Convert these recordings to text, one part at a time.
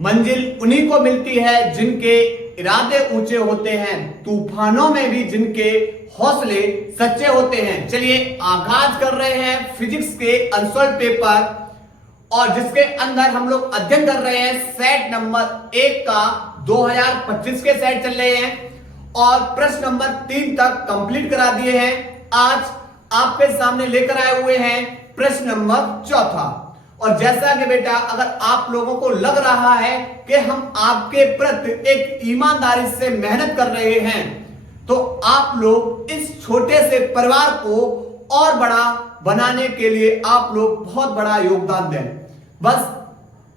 मंजिल उन्हीं को मिलती है जिनके इरादे ऊंचे होते हैं, तूफानों में भी जिनके हौसले सच्चे होते हैं। चलिए आगाज कर रहे हैं फिजिक्स के अनसॉल्व पेपर, और जिसके अंदर हम लोग अध्ययन कर रहे हैं सेट नंबर 1 का 2025 के सेट चल रहे हैं और प्रश्न नंबर 3 तक कंप्लीट करा दिए हैं। आज आपके सामने लेकर आए हुए हैं प्रश्न नंबर 4। और जैसा कि बेटा अगर आप लोगों को लग रहा है कि हम आपके प्रति एक ईमानदारी से मेहनत कर रहे हैं, तो आप लोग इस छोटे से परिवार को और बड़ा बनाने के लिए आप लोग बहुत बड़ा योगदान दें। बस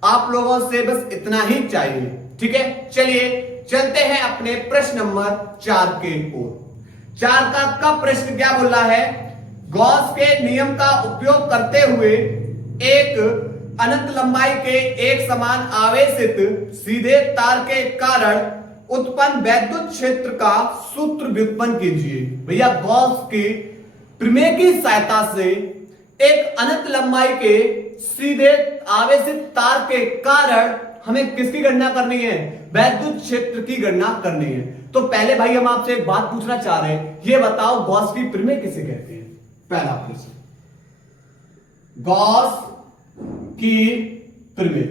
आप लोगों से बस इतना ही चाहिए, ठीक है। चलिए चलते हैं अपने प्रश्न नंबर 4 के ओर। 4 का प्रश्न क्या बोल रहा है? गॉस के नियम का उपयोग करते हुए एक अनंत लंबाई के एक समान आवेशित सीधे तार के कारण उत्पन्न वैद्युत क्षेत्र का सूत्र व्युत्पन्न कीजिए। भैया गॉस के प्रमेय की सहायता से एक अनंत लंबाई के सीधे आवेशित तार के कारण हमें किसकी गणना करनी है? वैद्युत क्षेत्र की गणना करनी है। तो पहले भाई हम आपसे एक बात पूछना चाह रहे हैं, ये बताओ गॉस की प्रमेय किसे कहते हैं? पहला प्रश्न, गॉस की प्रमेय।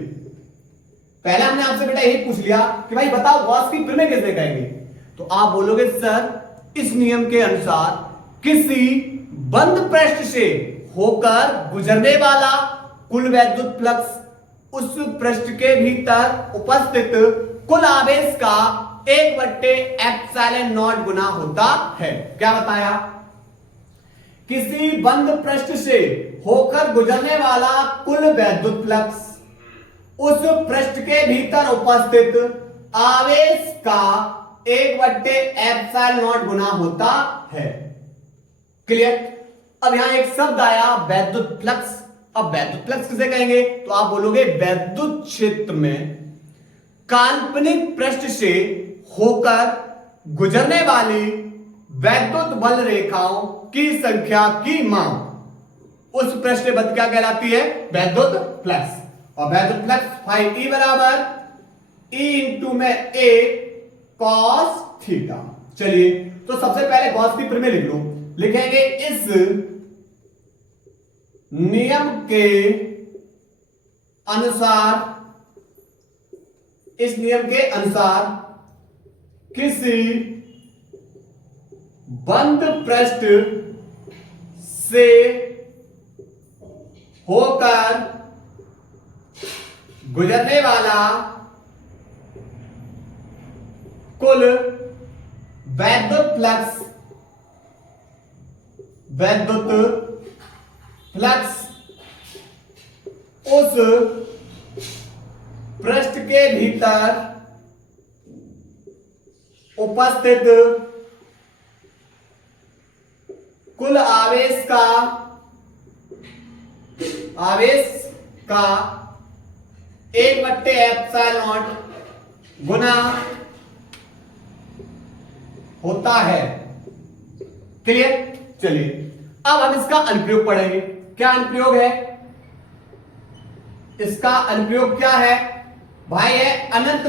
पहले हमने आपसे बेटा यही पूछ लिया कि भाई बताओ गॉस की प्रमेय किसे कहेंगे? तो आप बोलोगे सर इस नियम के अनुसार किसी बंद पृष्ठ से होकर गुजरने वाला कुल वैद्युत फ्लक्स उस पृष्ठ के भीतर उपस्थित कुल आवेश का 1/ε0 गुना होता है। क्या बताया? किसी बंद पृष्ठ से होकर गुजरने वाला कुल वैद्युत फ्लक्स उस पृष्ठ के भीतर उपस्थित आवेश का 1/ε0 गुना होता है। क्लियर? अब यहां एक शब्द आया वैद्युत फ्लक्स। अब वैद्युत फ्लक्स किसे कहेंगे? तो आप बोलोगे वैद्युत क्षेत्र में काल्पनिक पृष्ठ से होकर गुजरने वाली वैद्युत बल रेखाओं की संख्या की माप उस पृष्ठ बल क्या कहलाती है? वैद्युत फ्लक्स। और वैद्युत फ्लक्स फाइ ई बराबर ई इंटू में ए कॉस थीटा। चलिए तो सबसे पहले गॉस की प्रमेय लिख लो। लिखेंगे इस नियम के अनुसार, इस नियम के अनुसार किसी बंद पृष्ठ से होकर गुजरने वाला कुल वैद्युत फ्लक्स उस पृष्ठ के भीतर उपस्थित कुल आवेश का 1/ε0 गुना होता है। क्लियर? चलिए अब हम इसका अनुप्रयोग पढ़ेंगे। क्या अनुप्रयोग है? इसका अनुप्रयोग क्या है भाई? है अनंत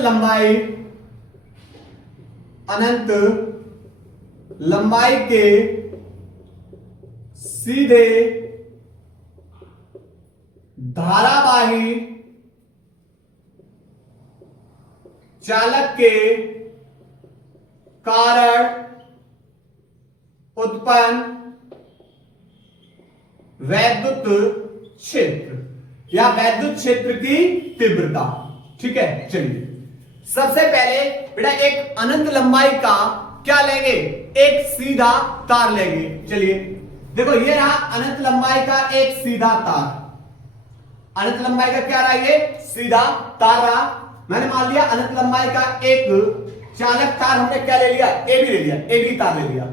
लंबाई के सीधे धारावाही चालक के कारण उत्पन्न वैद्युत क्षेत्र या वैद्युत क्षेत्र की तीव्रता। ठीक है, चलिए सबसे पहले बेटा एक अनंत लंबाई का क्या लेंगे? एक सीधा तार लेंगे। चलिए देखो ये रहा अनंत लंबाई का एक सीधा तार। अनंत लंबाई का क्या रहा? ये सीधा तार रहा। मैंने मान लिया अनंत लंबाई का एक चालक तार हमने क्या ले लिया? ए बी ले लिया, ए बी तार ले लिया।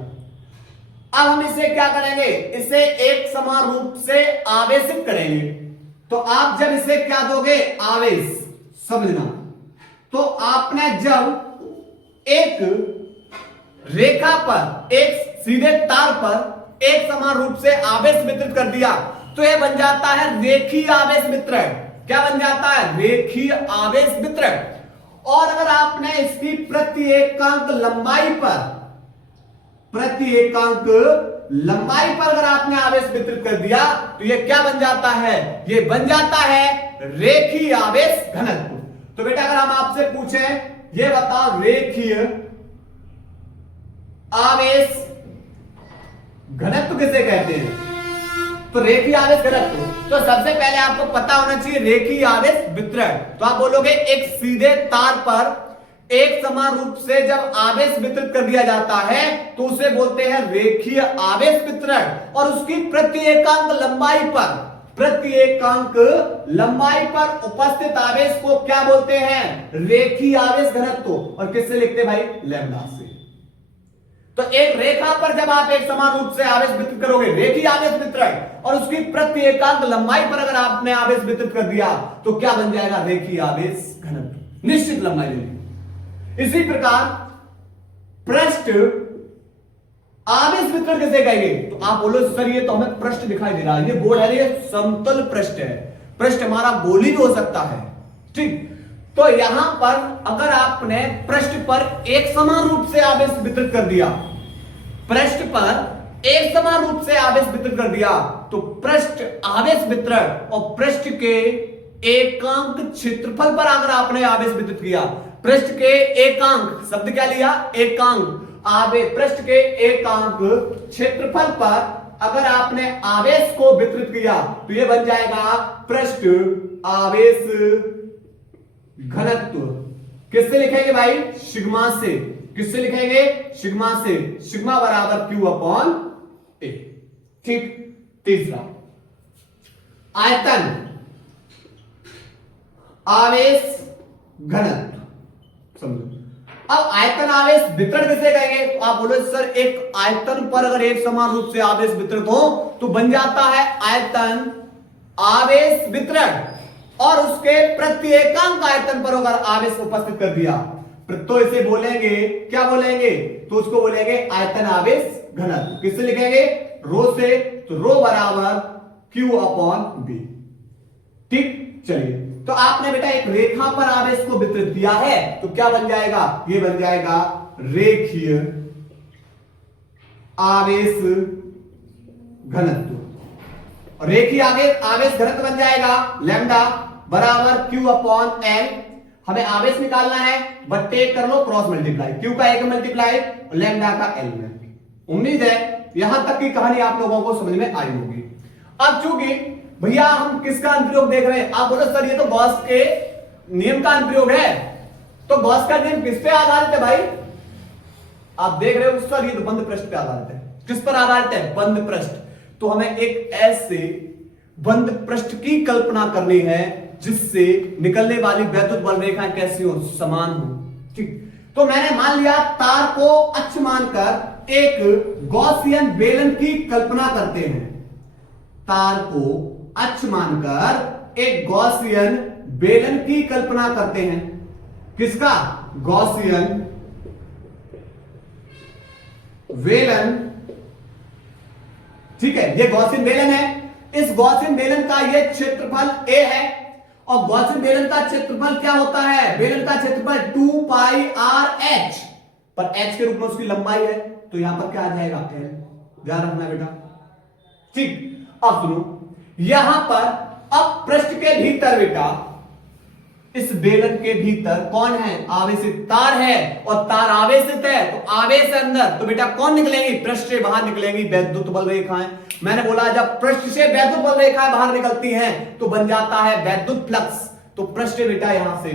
अब हम इसे क्या करेंगे? इसे एक समान रूप से आवेशित करेंगे। तो आप जब इसे क्या दोगे? आवेश। समझना, तो आपने जब एक रेखा पर, एक सीधे तार पर एक समान रूप से आवेश वितरित कर दिया तो यह बन जाता है रेखीय आवेश वितरण। क्या बन जाता है? रेखीय आवेश वितरण। और अगर आपने इसकी प्रति एकांक लंबाई पर अगर आपने आवेश वितरित कर दिया तो ये क्या बन जाता है? ये बन जाता है रेखीय आवेश घनत्व। तो बेटा अगर हम आपसे पूछें ये बताओ रेखीय आवेश घनत्व किसे कहते हैं? तो रेखीय आवेश घनत्व तो सबसे पहले आपको पता होना चाहिए रेखीय आवेश वितरण। तो आप बोलोगे एक सीधे तार पर एक समान रूप से जब आवेश वितरित कर दिया जाता है तो उसे बोलते हैं रेखीय आवेश वितरण। और उसकी प्रति एकांक लंबाई पर उपस्थित आवेश को क्या बोलते हैं? रेखीय आवेश घनत्व। और किससे लिखते हैं भाई? लैम्डा से। तो एक रेखा पर जब आप एक समान रूप से आवेश वितरित करोगे रेखीय आवेश वितरण, और उसकी प्रति एकांक लंबाई पर अगर आपने आवेश वितरित कर दिया तो क्या बन जाएगा? रेखीय आवेश घनत्व, निश्चित लंबाई लेंगे। इसी प्रकार पृष्ठ आवेश वितरण किसे कहेंगे? तो आप बोलो सर ये तो हमें पृष्ठ दिखाई दे रहा है, ये गोल है, ये समतल पृष्ठ है। पृष्ठ हमारा गोली भी हो सकता है, ठीक। तो यहां पर अगर आपने पृष्ठ पर एक समान रूप से आवेश वितरित कर दिया, पृष्ठ पर एक समान रूप से आवेश वितरित कर दिया तो पृष्ठ आवेश वितरण और पृष्ठ के एकांक क्षेत्रफल पर अगर आपने आवेश वितरित किया, पृष्ठ के एकांक शब्द क्या लिया? एकांक। पृष्ठ के एकांक क्षेत्रफल पर अगर आपने आवेश को वितरित किया तो यह बन जाएगा पृष्ठ आवेश घनत्व। किससे लिखेंगे भाई? सिग्मा से। किससे लिखेंगे? सिग्मा से। सिग्मा बराबर Q अपॉन A, ठीक। तीसरा आयतन आवेश घनत्व समझो। अब आयतन आवेश वितरण किसे कहेंगे? तो आप बोलो सर एक आयतन पर अगर एक समान रूप से आवेश वितरित हो तो बन जाता है आयतन आवेश वितरण। और उसके प्रति एकांक आयतन पर अगर आवेश उपस्थित कर दिया तो इसे बोलेंगे, क्या बोलेंगे? तो उसको बोलेंगे आयतन आवेश घनत्व। किससे लिखेंगे? रो से। तो रो बराबर Q अपॉन B, ठीक। चलिए तो आपने बेटा एक रेखा पर आवेश को वितरित किया है तो क्या बन जाएगा? ये बन जाएगा रेखीय आवेश घनत्व। रेखीय आवेश घनत्व बन जाएगा लैम्डा बराबर Q अपॉन L। हमें आवेश निकालना है, बट्टे कर लो, क्रॉस मल्टीप्लाई, Q का एक मल्टीप्लाई और लैम्डा का L में। उम्मीद है यहां तक की कहानी आप लोगों को समझ में आई होगी। अब चूंकि भैया हम किसका अनुप्रयोग देख रहे हैं? आप बोलो सर ये तो गॉस के नियम का अनुप्रयोग है। तो गॉस का नियम किस पे आधारित है भाई? आप देख रहे हो सर ये तो बंद पृष्ठ पे आधारित है। किस पर आधारित है? बंद पृष्ठ। तो हमें एक ऐसे बंद पृष्ठ की कल्पना करनी है जिससे निकलने वाली वैद्युत बल रेखाएं कैसी हो? समान हो, ठीक। तो मैंने मान लिया तार को अक्ष मानकर एक गॉसियन बेलन की कल्पना करते हैं। तार को अक्ष मानकर एक गॉसियन बेलन की कल्पना करते हैं। किसका? गॉसियन बेलन, ठीक है। ये गॉसियन बेलन है। इस गॉसियन बेलन का ये क्षेत्रफल A है और गॉसियन बेलन का क्षेत्रफल क्या होता है? बेलन का क्षेत्रफल 2 पाई r h, पर h के रूप में उसकी लंबाई है तो यहां पर क्या आ जाएगा? L। ध्यान रखना बेटा, ठीक। अब सुनो, यहां पर अब पृष्ठ के भीतर बेटा इस बेलन के भीतर कौन है? आवेशित तार है और तार आवेशित है तो आवेश अंदर, तो बेटा कौन निकलेंगी? पृष्ठ से बाहर निकलेंगी वैद्युत बल रेखाएं। मैंने बोला जब पृष्ठ से वैद्युत बल रेखाएं बाहर निकलती हैं तो बन जाता है वैद्युत फ्लक्स। तो पृष्ठ से बेटा यहां से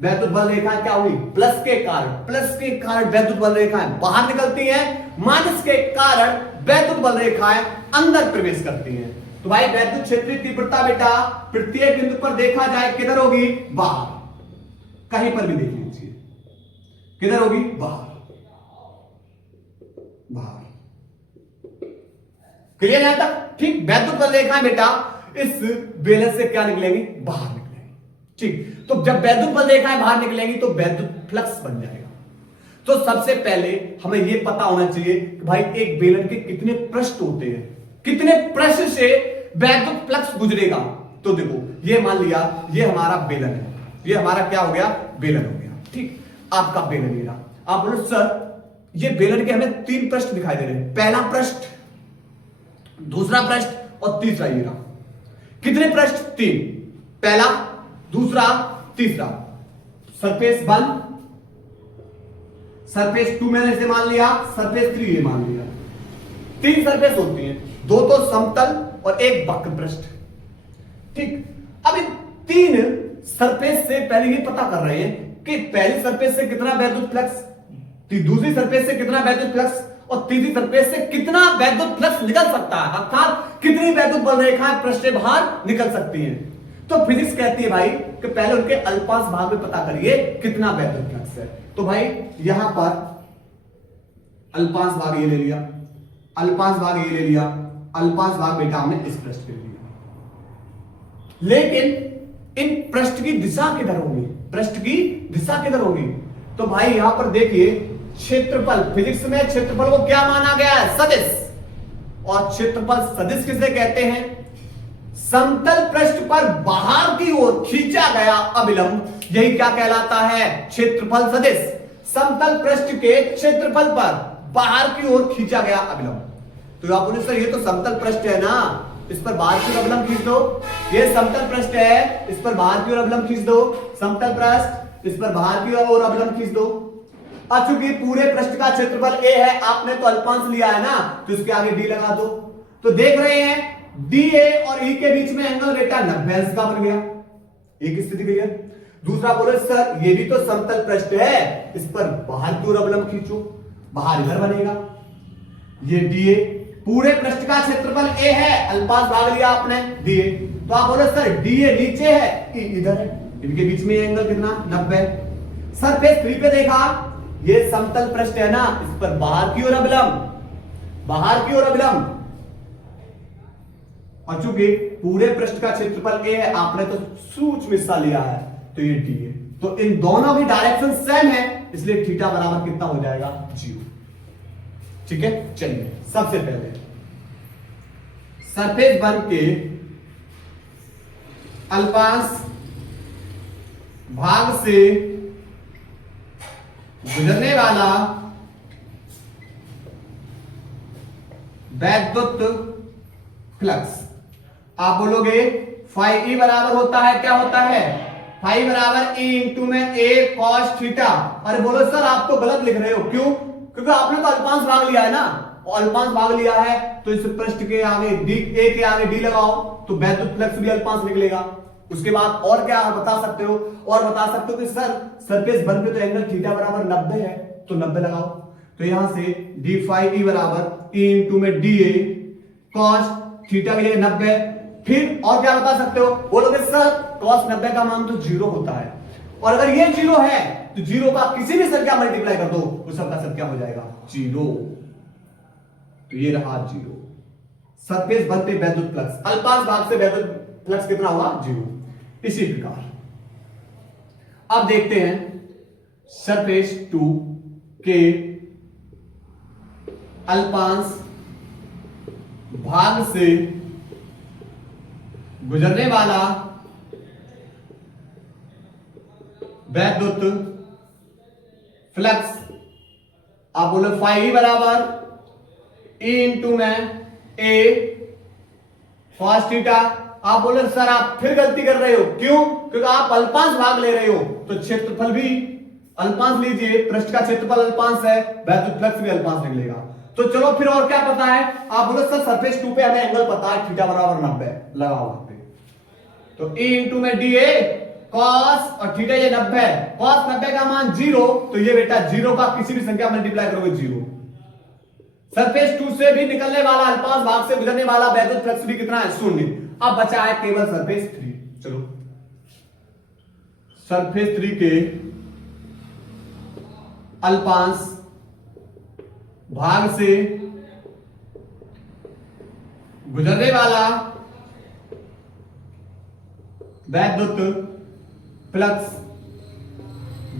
वैद्युत बल रेखाएं क्या हुई? प्लस के कारण वैद्युत बल रेखाएं बाहर निकलती हैं, माइनस के कारण वैद्युत बल रेखाएं अंदर प्रवेश करती हैं। तो भाई वैद्युत क्षेत्रीय तीव्रता बेटा प्रत्येक बिंदु पर देखा जाए किधर होगी? बाहर। कहीं पर भी देख लीजिए किधर होगी? बाहर। क्लियर यहां तक? ठीक। वैद्युत बल रेखाएं बेटा इस बेलन से क्या निकलेंगी? बाहर निकलेंगी, ठीक। तो जब वैद्युत बल रेखाएं बाहर निकलेंगी तो वैद्युत फ्लक्स बन जाएगा। तो सबसे पहले हमें यह पता होना चाहिए कि भाई एक बेलन के कितने पृष्ठ होते हैं, कितने पृष्ठ से वैद्युत फ्लक्स गुजरेगा। तो देखो ये मान लिया ये हमारा बेलन है, ये हमारा क्या हो गया, बेलन हो गया। ठीक, आपका बेलन ये रहा। आप बोलो सर ये बेलन के हमें 3 पृष्ठ दिखाई दे रहे हैं, पहला पृष्ठ, दूसरा पृष्ठ और तीसरा ये रहा। कितने पृष्ठ, 3, पहला, दूसरा, तीसरा। सरफेस 1, सरफेस 2 मैंने इसे मान लिया, सरफेस 3 ये मान लिया। 3 सरफेस होती हैं, 2 तो समतल और 1 वक्र पृष्ठ। ठीक, अब इन 3 सरफेस से पहले ये पता कर रहे हैं कि पहली सरफेस से कितना वैद्युत फ्लक्स, दूसरी सरफेस से कितना वैद्युत फ्लक्स और तीसरी सरफेस से कितना वैद्युत फ्लक्स निकल सकता है, अर्थात कितनी वैद्युत बल रेखाएं पृष्ठ से बाहर निकल सकती हैं। तो फिजिक्स कहती है भाई कि पहले उनके अल्पांश भाग में पता करिए कितना वैद्युत फ्लक्स है। तो भाई यहां पर अल्पांश भाग ये ले लिया, अल्पांश भाग ये ले लिया, अल्पांश भाग बेटा हमने इस पृष्ठ पे लिया। लेकिन इन पृष्ठ की दिशा किधर होगी, पृष्ठ की दिशा किधर होगी? तो भाई यहां पर देखिए क्षेत्रफल, फिजिक्स में क्षेत्रफल को क्या माना गया है, सदिश। और क्षेत्रफल सदिश किसे कहते हैं? समतल पृष्ठ पर बाहर की ओर खींचा गया अभिलंब, यही क्या कहलाता है, क्षेत्रफल सदिश। समतल पृष्ठ के क्षेत्रफल पर बाहर की ओर खींचा गया अभिलंब। तो आप बोले सर ये तो समतल पृष्ठ है ना, इस पर बाहर की ओर अभिलंब खींच दो। ये समतल पृष्ठ है, इस पर बाहर की ओर अभिलंब खींच दो। समतल पृष्ठ, इस पर बाहर की ओर अभिलंब खींच दो। अब चूंकि पूरे पृष्ठ का क्षेत्रफल a है, आपने तो अल्पांश लिया है ना, तो इसके आगे d लगा दो। तो देख रहे हैं DA और E के बीच में एंगल बेटा 90 अंश का बन गया। एक स्थिति क्लियर। दूसरा बोले सर ये भी तो समतल पृष्ठ है, इस पर बाहर की ओर अवलंब खींचो, बाहर इधर बनेगा। ये DA पूरे पृष्ठ का क्षेत्रफल A है, अल्पांश भाग लिया आपने DA। तो आप बोले सर DA नीचे है, E इधर है, इनके बीच में एंगल कितना 90। सरफेस 3 पे देखा, ये समतल पृष्ठ है ना, इस पर बाहर की ओर अवलंब, बाहर की ओर अवलंब। और चूंकि पूरे पृष्ठ का क्षेत्रफल A है, आपने तो सूक्ष्म हिस्सा लिया है, तो ये D है। तो इन दोनों की डायरेक्शन सेम है, इसलिए थीटा बराबर कितना हो जाएगा, 0। ठीक है, चलिए सबसे पहले सरफेस 1 के अल्पांश भाग से गुजरने वाला वैद्युत फ्लक्स, आप बोलोगे फाई ई बराबर होता है, क्या होता है, फाई बराबर ई इंटू में ए कॉस थीटा। अरे बोलो सर आप तो गलत लिख रहे हो, क्यों? क्योंकि आपने तो अल्पांश भाग लिया है ना, और अल्पांश भाग लिया है तो इस पृष्ठ के आगे ए के आगे डी लगाओ, तो वैद्युत फ्लक्स भी अल्पांश निकलेगा। उसके बाद और क्या बता सकते हो, और बता सकते हो कि सर सरफेस 1 पे तो एंगल थीटा बराबर 90 है, तो 90 लगाओ। तो यहां से डी फाई ई बराबर ई इंटू में डी ए कॉस थीटा के लिए 90। फिर और क्या बता सकते हो, बोलोगे सर कॉस 90 का मान तो 0 होता है, और अगर ये 0 है तो 0 का किसी भी संख्या मल्टीप्लाई कर दो, उस सबका सब क्या हो जाएगा, 0। तो ये रहा 0। सरफेस 1 पे वैद्युत फ्लक्स, अल्पांश भाग से वैद्युत फ्लक्स कितना हुआ, 0। इसी प्रकार अब देखते हैं सरफेस 2 के अल्पांश भाग से गुजरने वाला वैद्युत फ्लक्स, आप बोलो फाई बराबर ई इंटू में ए कॉस थीटा। आप बोले सर आप फिर गलती कर रहे हो, क्यों? क्योंकि आप अल्पांश भाग ले रहे हो, तो क्षेत्रफल भी अल्पांश लीजिए, पृष्ठ का क्षेत्रफल अल्पांश है, वैद्युत फ्लक्स भी अल्पांश निकलेगा। तो चलो फिर और क्या पता है, आप बोले सर सरफेस 2 पे हमें एंगल पता है थीटा बराबर 90, लगाओ वहां पे। तो e इंटू में डी ए कॉस और थीटा ये 90, कॉस 90 का मान 0, तो ये बेटा 0 का किसी भी संख्या मल्टीप्लाई करोगे 0। सरफेस 2 से भी निकलने वाला अल्पांश भाग से गुजरने वाला वैद्युत फ्लक्स भी कितना है, 0। अब बचा है केवल सरफेस 3। चलो सरफेस 3 के अल्पांश भाग से गुजरने वाला वैद्युत फ्लक्स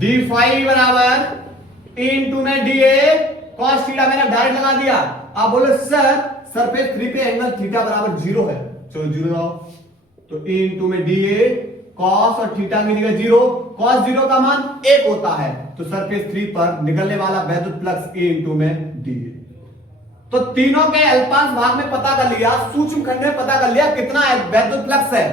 डी फाई बराबर ई इंटू में डी ए कॉस थीटा, मैंने डायरेक्ट लगा दिया। आप बोले सर सरफेस 3 पे एंगल थीटा बराबर 0 है, चलो 0 लगाओ। तो E इंटू में DA कॉस और थीटा की जगह 0, कॉस 0 का मान 1 होता है, तो सरफेस 3 पर निकलने वाला वैद्युत फ्लक्स E इंटू में DA। तो तीनों के अल्पांश भाग में पता कर लिया, सूक्ष्म खंड में पता कर लिया कितना वैद्युत फ्लक्स है,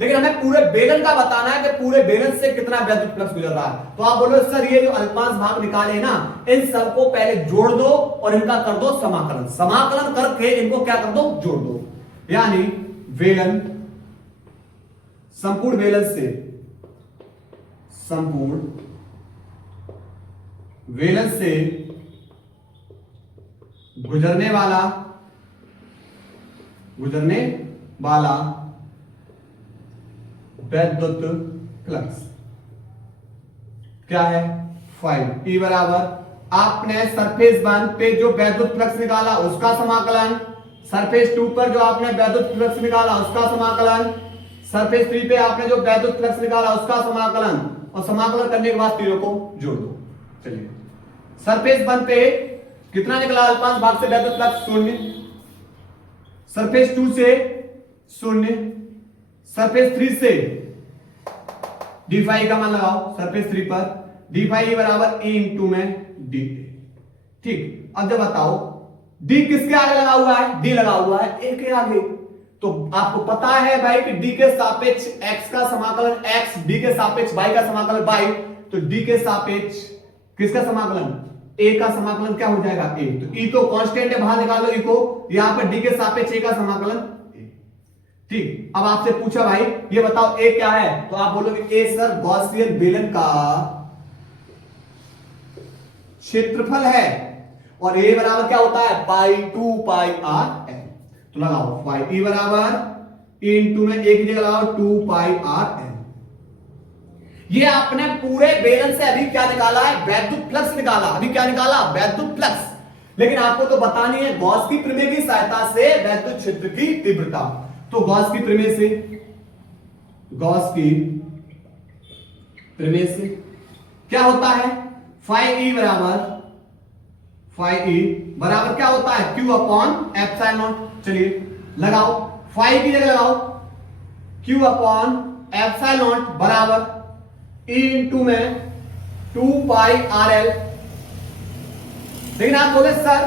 लेकिन हमें पूरे बेलन का बताना है कि पूरे बेलन से कितना वैद्युत फ्लक्स गुजर रहा है। तो आप बोलो सर ये जो अल्पांश भाग निकाले ना, इन सबको पहले जोड़ दो और इनका कर दो समाकलन, समाकलन करके इनको क्या कर दो, जोड़ दो। यानी बेलन, संपूर्ण बेलन से, संपूर्ण बेलन से गुजरने वाला वैद्युत फ्लक्स क्या है, 5 E बराबर आपने सरफेस 1 पे जो वैद्युत फ्लक्स निकाला उसका समाकलन, सरफेस 2 पर जो आपने वैद्युत फ्लक्स निकाला उसका समाकलन, सरफेस 3 पे आपने जो वैद्युत फ्लक्स निकाला उसका समाकलन, और समाकलन करने के बाद तीनों को जोड़ दो। चलिए सरफेस 1 पे कितना निकला अल्पांश भाग से वैद्युत फ्लक्स, 0, सरफेस 2 से 0, सरफेस 3 से d फाई का मान लगाओ, सरफेस 3 पर d फाई बराबर E इंटू में d। ठीक, अब जब बताओ d किसके आगे लगा हुआ है, d लगा हुआ है a के आगे, तो आपको पता है भाई कि d के सापेक्ष x का समाकलन x, d के सापेक्ष y का समाकलन y, तो d के सापेक्ष किसका समाकलन, a का समाकलन क्या हो जाएगा, a। तो e तो कांस्टेंट है, बाहर निकालो e को, यहां पर d के सापेक्ष a का समाकलन a। ठीक, अब आपसे पूछा भाई ये बताओ a क्या है, तो आप बोलोगे a सर गॉसियन बेलन का क्षेत्रफल है, और a बराबर क्या होता है, पाई 2 पाई r l। तो लगाओ पाई e बराबर e इंटू में एक जगह लगाओ 2 पाई r l। ये आपने पूरे बेलन से अभी क्या निकाला है, वैद्युत फ्लक्स निकाला, अभी क्या निकाला, वैद्युत फ्लक्स। लेकिन आपको तो बतानी है गॉस की प्रमेय की सहायता से वैद्युत क्षेत्र की तीव्रता। तो गॉस की प्रमेय से, गॉस की प्रमेय से क्या होता है, फाई ई बराबर क्या होता है, Q अपॉन एप्सिलॉन। चलिए लगाओ, फाई की जगह लगाओ Q अपॉन एप्सिलॉन बराबर E इंटू में 2 पाई आर एल। लेकिन आप बोले सर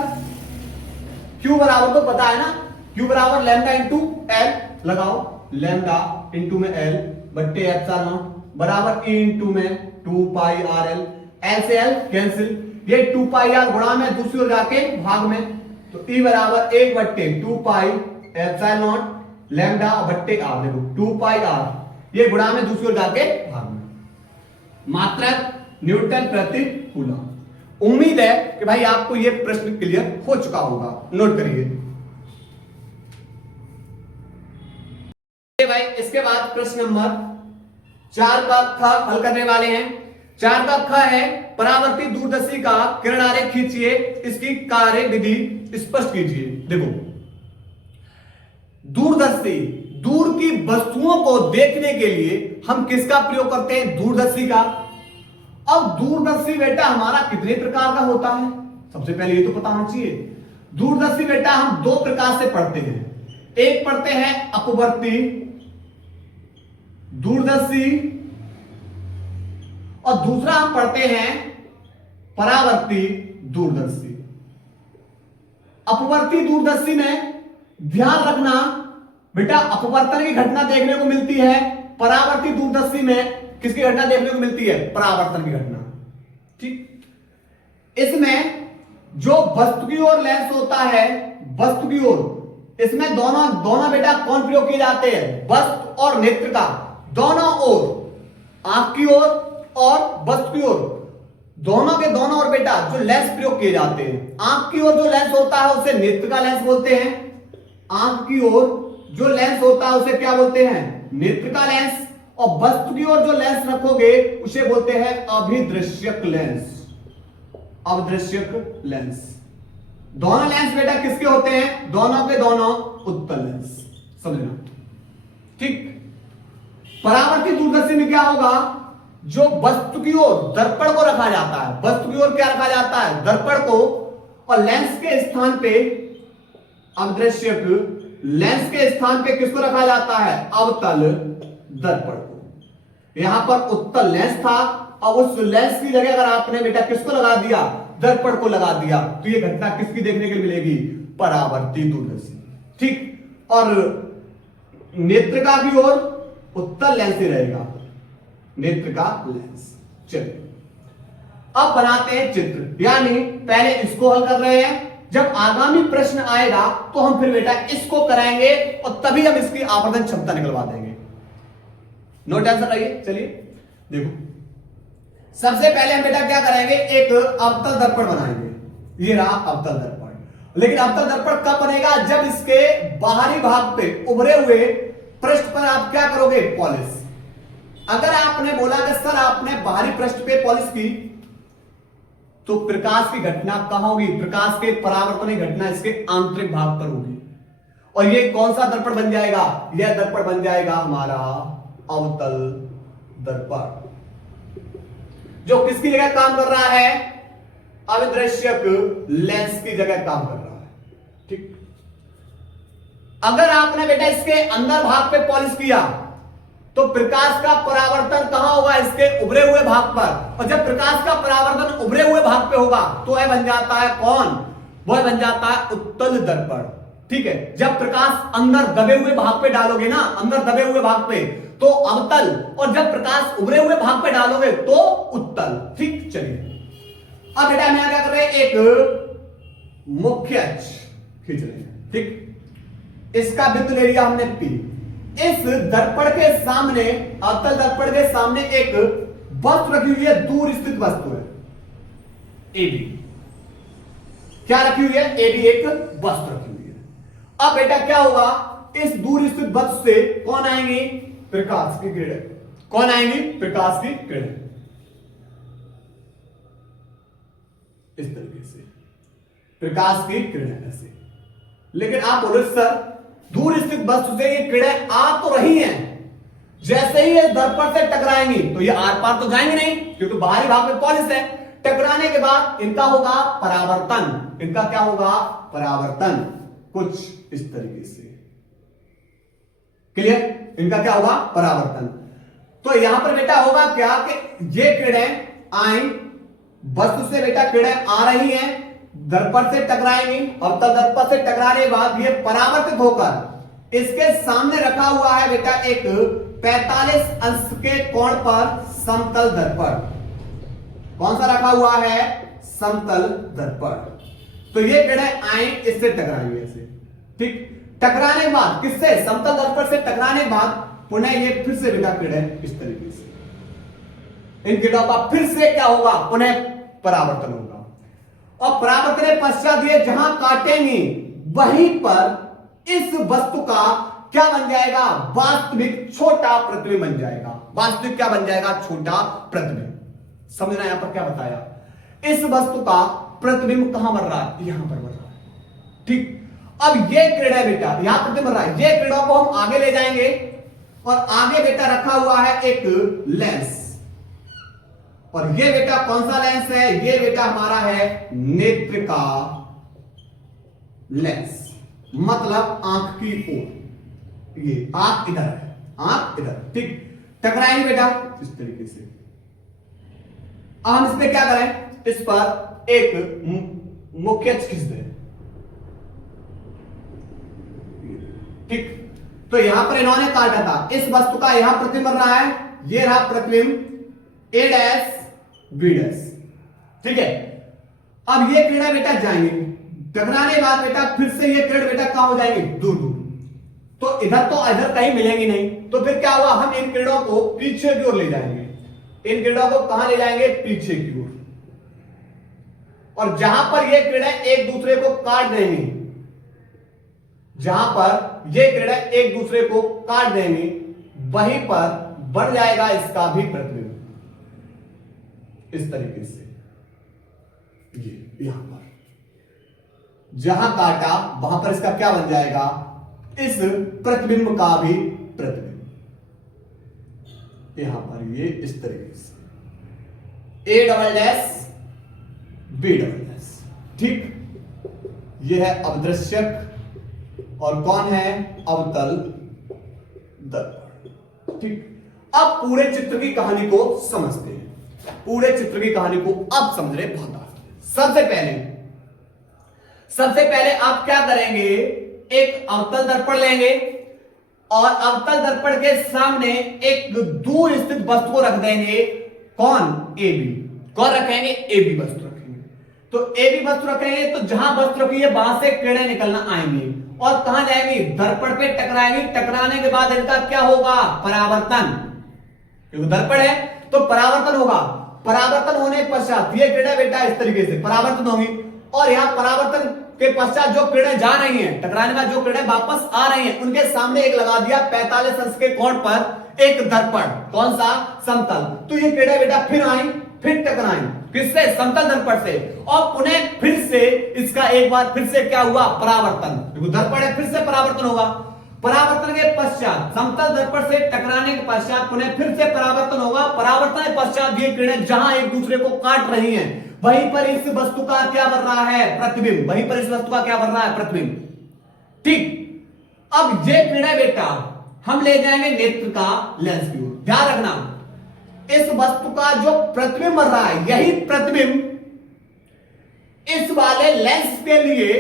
Q बराबर तो पता है ना, Q बराबर लैम्डा इंटू एल, लगाओ लैम्डा इंटू में एल बट्टे एप्सिलॉन बराबर E इंटू में 2 पाई आर एल, एल से एल कैंसिल, ये 2 पाई आर गुणा में दूसरी ओर जाके भाग में, तो E बराबर 1 बट्टे 2 पाई एप्सिलॉन लैम्डा बट्टे आर, देखो 2 पाई आर ये गुणा में दूसरी ओर जाके भाग में, मात्रक न्यूटन प्रति कूलम। उम्मीद है कि भाई आपको यह प्रश्न क्लियर हो चुका होगा, नोट करिए भाई। इसके बाद प्रश्न नंबर 4 का ख हल करने वाले हैं। 4 का ख है, परावर्ती दूरदर्शी का किरण आरेख खींचिए, इसकी कार्य विधि स्पष्ट कीजिए। देखो दूरदर्शी, दूर की वस्तुओं को देखने के लिए हम किसका प्रयोग करते हैं, दूरदर्शी का। अब दूरदर्शी बेटा हमारा कितने प्रकार का होता है, सबसे पहले ये तो पता होना चाहिए। दूरदर्शी बेटा हम 2 प्रकार से पढ़ते हैं, एक पढ़ते हैं अपवर्ती दूरदर्शी और दूसरा हम पढ़ते हैं परावर्ती दूरदर्शी। अपवर्ती दूरदर्शी में ध्यान रखना बेटा अपवर्तन की घटना देखने को मिलती है, परावर्ती दूरदर्शी में किसकी घटना देखने को मिलती है, परावर्तन की घटना। ठीक, इसमें जो वस्तु की ओर लेंस होता है, वस्तु की ओर, इसमें दोनों बेटा कौन प्रयोग किए जाते हैं, वस्तु और नेत्र का, दोनों ओर, आंख की ओर और वस्तु की ओर, दोनों के दोनों ओर बेटा जो लेंस प्रयोग किए जाते हैं। आंख की ओर जो लेंस होता है उसे नेत्र का लेंस बोलते हैं, आंख की ओर जो लेंस होता है उसे क्या बोलते हैं, नेत्र का लेंस, और वस्तु की ओर जो लेंस रखोगे उसे बोलते हैं अभिदृश्यक लेंस, अभिदृश्यक लेंस। दोनों लेंस बेटा किसके होते हैं, दोनों के दोनों उत्तल लेंस, समझना। ठीक, परावर्ती दूरदर्शी में क्या होगा, जो वस्तु की ओर दर्पण को रखा जाता है, वस्तु की ओर क्या रखा जाता है, दर्पण को, और लेंस के स्थान पे अभिदृश्यक लेंस के स्थान पे किसको रखा जाता है? अवतल दर्पण को। यहां पर उत्तल लेंस था, और उस लेंस की जगह अगर आपने बेटा किसको लगा दिया? दर्पण को लगा दिया, तो ये घटना किसकी देखने के लिए मिलेगी? परावर्ती दूरदर्शी। ठीक, और नेत्रिका की ओर उत्तल लेंस ही रहेगा, नेत्रिका लेंस। चलिए अब बनाते हैं चित्र, यानी पहले इसको हल कर रहे हैं, जब आगामी प्रश्न आएगा तो हम फिर बेटा इसको कराएंगे और तभी हम इसकी आवर्धन क्षमता निकलवा देंगे। नो टेंशन रहिए। चलिए देखो, सबसे पहले हम बेटा क्या करेंगे? एक अवतल दर्पण बनाएंगे। ये रहा अवतल दर्पण। लेकिन अवतल दर्पण कब बनेगा? जब इसके बाहरी भाग पे उभरे हुए पृष्ठ पर आप क्या करोगे? पॉलिश। अगर आपने बोला कि सर आपने बाहरी पृष्ठ पे पॉलिश की, तो प्रकाश की घटना कहां होगी? प्रकाश के परावर्तन की घटना इसके आंतरिक भाग पर होगी। और ये कौन सा दर्पण बन जाएगा? यह दर्पण बन जाएगा हमारा अवतल दर्पण, जो किसकी जगह काम कर रहा है? अविदृश्यक लेंस की जगह काम कर रहा है। ठीक, अगर आपने बेटा इसके अंदर भाग पे पॉलिश किया, तो प्रकाश का परावर्तन कहां होगा? इसके उभरे हुए भाग पर। और जब प्रकाश का परावर्तन उभरे हुए भाग पे होगा, तो वह बन जाता है कौन? वह बन जाता है उत्तल दर्पण। ठीक है, जब प्रकाश अंदर दबे हुए भाग पे डालोगे ना, अंदर दबे हुए भाग पे, तो अवतल, और जब प्रकाश उभरे हुए भाग पे डालोगे तो उत्तल। ठीक, चलिए अब बेटा मैं क्या कर रहे हैं? एक मुख्य अक्ष खींच रहे हैं। ठीक, इसका वृत्त ले लिया हमने P। इस दर्पण के सामने, अवतल दर्पण के सामने एक वस्तु रखी हुई है, दूर स्थित वस्तु है AB। क्या रखी हुई है? AB एक वस्तु रखी हुई है। अब बेटा क्या होगा? इस दूर स्थित वस्तु से कौन आएंगी? प्रकाश की किरणें। कौन आएंगी? प्रकाश की किरणें। इस तरीके से प्रकाश की किरणें ऐसे। लेकिन आप बोले सर दूर स्थित वस्तु से ये किरणें आ तो रही हैं, जैसे ही ये दर्पण से टकराएंगी तो ये आर पार तो जाएंगे नहीं, क्योंकि बाहरी भाग में पॉलिश है। टकराने के बाद इनका होगा परावर्तन। इनका क्या होगा? परावर्तन, कुछ इस तरीके से। क्लियर? इनका क्या होगा? परावर्तन। तो यहां पर बेटा होगा क्या कि ये किरणें आई, वस्तु से बेटा किरणें आ रही हैं, दर्पण से टकराएंगी, अवतल दर्पण से टकराने के बाद ये परावर्तित होकर इसके सामने रखा हुआ है बेटा एक 45 अंश के कोण पर समतल दर्पण। कौन सा रखा हुआ है? समतल दर्पण। तो ये किरणें आई, इससे टकराएंगे ऐसे। ठीक, टकराने के बाद किससे? समतल दर्पण से टकराने के बाद पुनः ये फिर से बेटा किरणें इस तरीके से, इन किरणों का फिर से क्या होगा? पुनः परावर्तन होगा। और परावर्तन के पश्चात ये जहां काटेंगी, वहीं पर इस वस्तु का क्या बन जाएगा? वास्तविक छोटा प्रतिबिंब बन जाएगा। वास्तविक क्या बन जाएगा? छोटा प्रतिबिंब। समझना यहां पर क्या बताया? इस वस्तु का प्रतिबिंब कहां बन रहा है? यहां पर बन रहा है। ठीक, अब ये किरण बेटा यहां प्रतिबिंब बन रहा है, ये किरणों को हम आगे ले जाएंगे, और आगे बेटा रखा हुआ है एक लेंस। और ये बेटा कौन सा लेंस है? ये बेटा हमारा है नेत्रिका लेंस, मतलब आंख की ओर। ये आंख इधर है, आंख इधर। ठीक, टकराएंगे बेटा इस तरीके से। अब हम इस पे क्या करें? इस पर एक मुख्य अक्ष खींच दें। ठीक, तो यहां पर इन्होंने काटा था, इस वस्तु का यहां प्रतिबिंब बन रहा है, ये रहा प्रतिबिंब A डैश B डैश। ठीक है, अब ये किरण बेटा जाएंगे, टकराने के बाद बेटा फिर से ये किरण बेटा कहां हो जाएंगे? दूर दूर। तो इधर कहीं मिलेंगी नहीं, तो फिर क्या हुआ? हम इन किरणों को पीछे की ओर ले जाएंगे। इन किरणों को कहां ले जाएंगे? पीछे की ओर। और जहां पर ये किरणें एक दूसरे को काट देंगी, जहां पर ये किरणें एक दूसरे को काट देंगी, वहीं पर बढ़ जाएगा इसका भी प्रतिबिंब इस तरीके से। ये यहां पर जहां काटा वहां पर इसका क्या बन जाएगा? इस प्रतिबिंब का भी प्रतिबिंब यहां पर ये इस तरीके से A double dash B double dash. ठीक, यह है अवदृश्यक और कौन है अवतल दर्पण। ठीक, अब पूरे चित्र की कहानी को समझते हैं। पूरे चित्र की कहानी को अब समझ रहे बहुत आसान। सबसे पहले आप क्या करेंगे, एक अवतल दर्पण लेंगे और अवतल दर्पण के सामने एक दूर स्थित वस्तु को रख देंगे। कौन? A B. कौन रखेंगे? ए बी वस्तु रखेंगे। तो ए बी वस्तु रखेंगे तो जहां वस्तु रखी है वहां से किरणें निकलना आएंगी और कहां जाएंगी? दर्पण पे टकराएंगी। टकराने के बाद इनका क्या होगा? परावर्तन। क्योंकि दर्पण है तो परावर्तन होगा। परावर्तन होने के पश्चात ये किरणें बेटा इस तरीके से परावर्तन होंगी और यहां परावर्तन के पश्चात जो किरणें जा रही हैं, टकराने में जो किरणें वापस आ रही हैं, उनके सामने एक लगा दिया 45 अंश के कोण पर एक दर्पण। कौन सा? समतल। तो ये किरणें बेटा फिर आई, फिर टकराई। किससे? समतल दर्पण से। और पुनः फिर से इसका एक बार फिर से क्या हुआ? परावर्तन। क्योंकि दर्पण है, फिर से परावर्तन होगा। परावर्तन के पश्चात समतल दर्पण से टकराने के पश्चात पुनः फिर से परावर्तन होगा। परावर्तन के पश्चात ये किरणें जहां एक दूसरे को काट रही हैं वहीं पर इस वस्तु का क्या बन रहा है? प्रतिबिंब। वहीं पर इस वस्तु का क्या बन रहा है? प्रतिबिंब। ठीक, अब ये किरणें बेटा हम ले जाएंगे नेत्र का लेंस की ओर। ध्यान रखना, इस वस्तु का जो प्रतिबिंब बन रहा है यही प्रतिबिंब इस वाले लेंस के लिए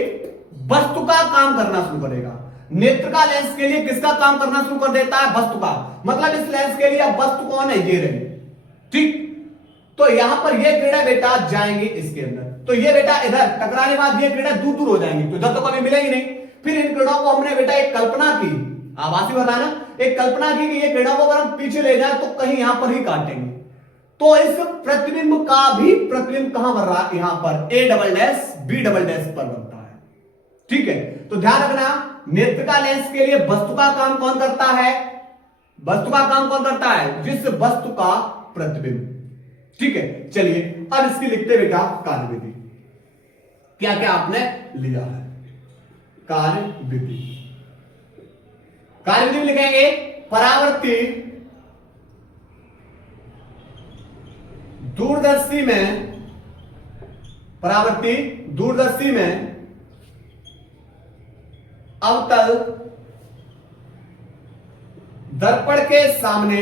वस्तु का काम करना शुरू करेगा। नेत्र का लेंस के लिए किसका काम करना शुरू कर देता है? वस्तु का। मतलब इस लेंस के लिए वस्तु कौन है? ये रही। ठीक, तो यहां पर ये किरणें बेटा जाएंगे इसके अंदर। तो ये बेटा इधर टकराने के बाद ये किरणें दूर दूर हो जाएंगी, तो इधर तो कभी मिलेगी नहीं। फिर इन किरणों को हमने बेटा एक कल्पना की, आभासी बता ना, एक कल्पना की कि ये किरणों को अगर हम पीछे ले जाए तो कहीं यहां पर ही काटेंगे। तो इस प्रतिबिंब का भी प्रतिबिंब कहां बन रहा है? यहां पर A double dash B double dash पर बनता है। ठीक है, तो ध्यान रखना, नेत्र का लेंस के लिए वस्तु का काम कौन करता है? वस्तु का काम कौन करता है? जिस वस्तु का प्रतिबिंब। ठीक है, चलिए अब इसकी लिखते बेटा कार्यविधि। क्या क्या आपने लिया है? कार्यविधि। कार्यविधि में लिखेंगे परावर्ती दूरदर्शी में, परावर्ती दूरदर्शी में अवतल दर्पण के सामने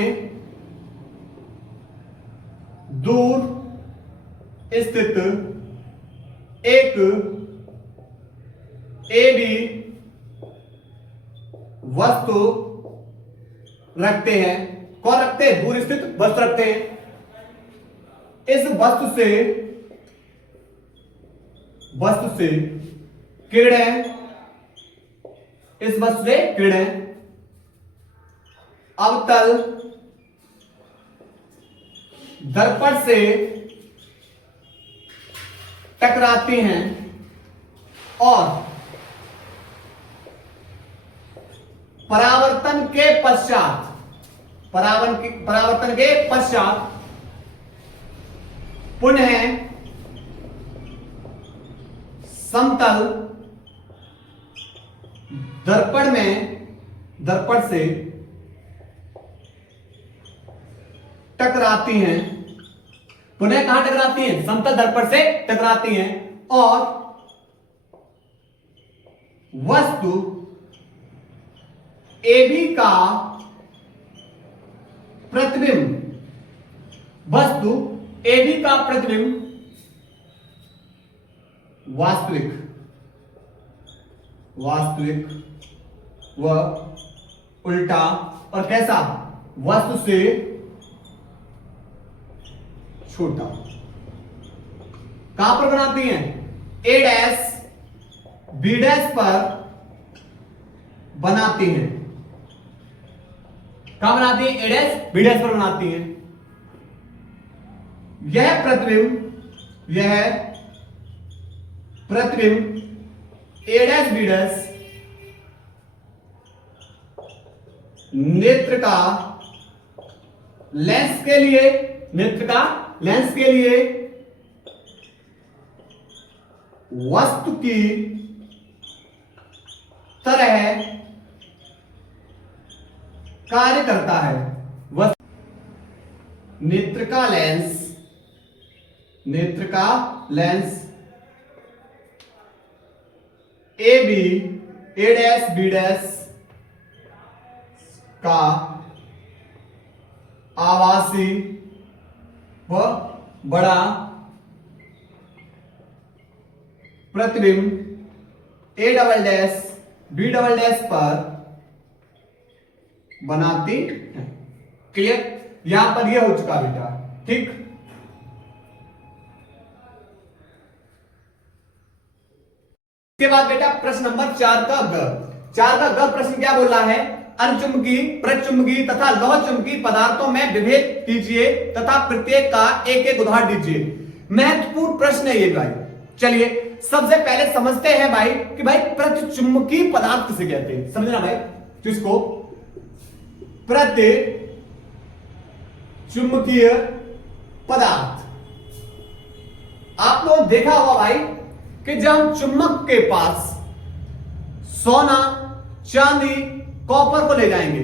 दूर स्थित एक ए बी वस्तु रखते हैं। कौन रखते हैं? दूर स्थित वस्तु रखते हैं। इस वस्तु से किरणें, इस वस्तु से किरणें अवतल दर्पण से टकराती हैं और परावर्तन के पश्चात पुनः समतल दर्पण से टकराती हैं। पुनः कहां टकराती हैं? समतल दर्पण से टकराती हैं और वस्तु AB का प्रतिबिंब, वस्तु AB का प्रतिबिंब वास्तविक व उल्टा और कैसा? वस्तु से छोटा। कहां पर बनाती हैं? A डैश B डैश पर बनाती हैं। कहां बनाती है? A डैश B डैश पर बनाती हैं। यह प्रतिबिंब A डैश B डैश नेत्र का लेंस के लिए वस्तु की तरह कार्य करता है। नेत्र का lens AB A dash B dash का आवासी व बड़ा प्रतिबिंब A double dash B double dash पर बनाती है। क्लियर? यहां पर यह हो चुका बेटा, ठीक। इसके बाद बेटा प्रश्न नंबर 4 का ग। 4 का ग प्रश्न क्या बोल रहा है? अर्धचुंबकीय, प्रचुंबकीय तथा लौह चुंबकीय पदार्थों में विभेद कीजिए तथा प्रत्येक का एक एक उदाहरण दीजिए। महत्वपूर्ण प्रश्न है ये भाई। चलिए सबसे पहले समझते हैं भाई कि भाई प्रतिचुंबकीय पदार्थ किसे कहते हैं। समझना भाई, तो इसको प्रतिचुंबकीय पदार्थ। आप लोग देखा होगा भाई कि जब हम चुंबक के पास सोना, चांदी, कॉपर को ले जाएंगे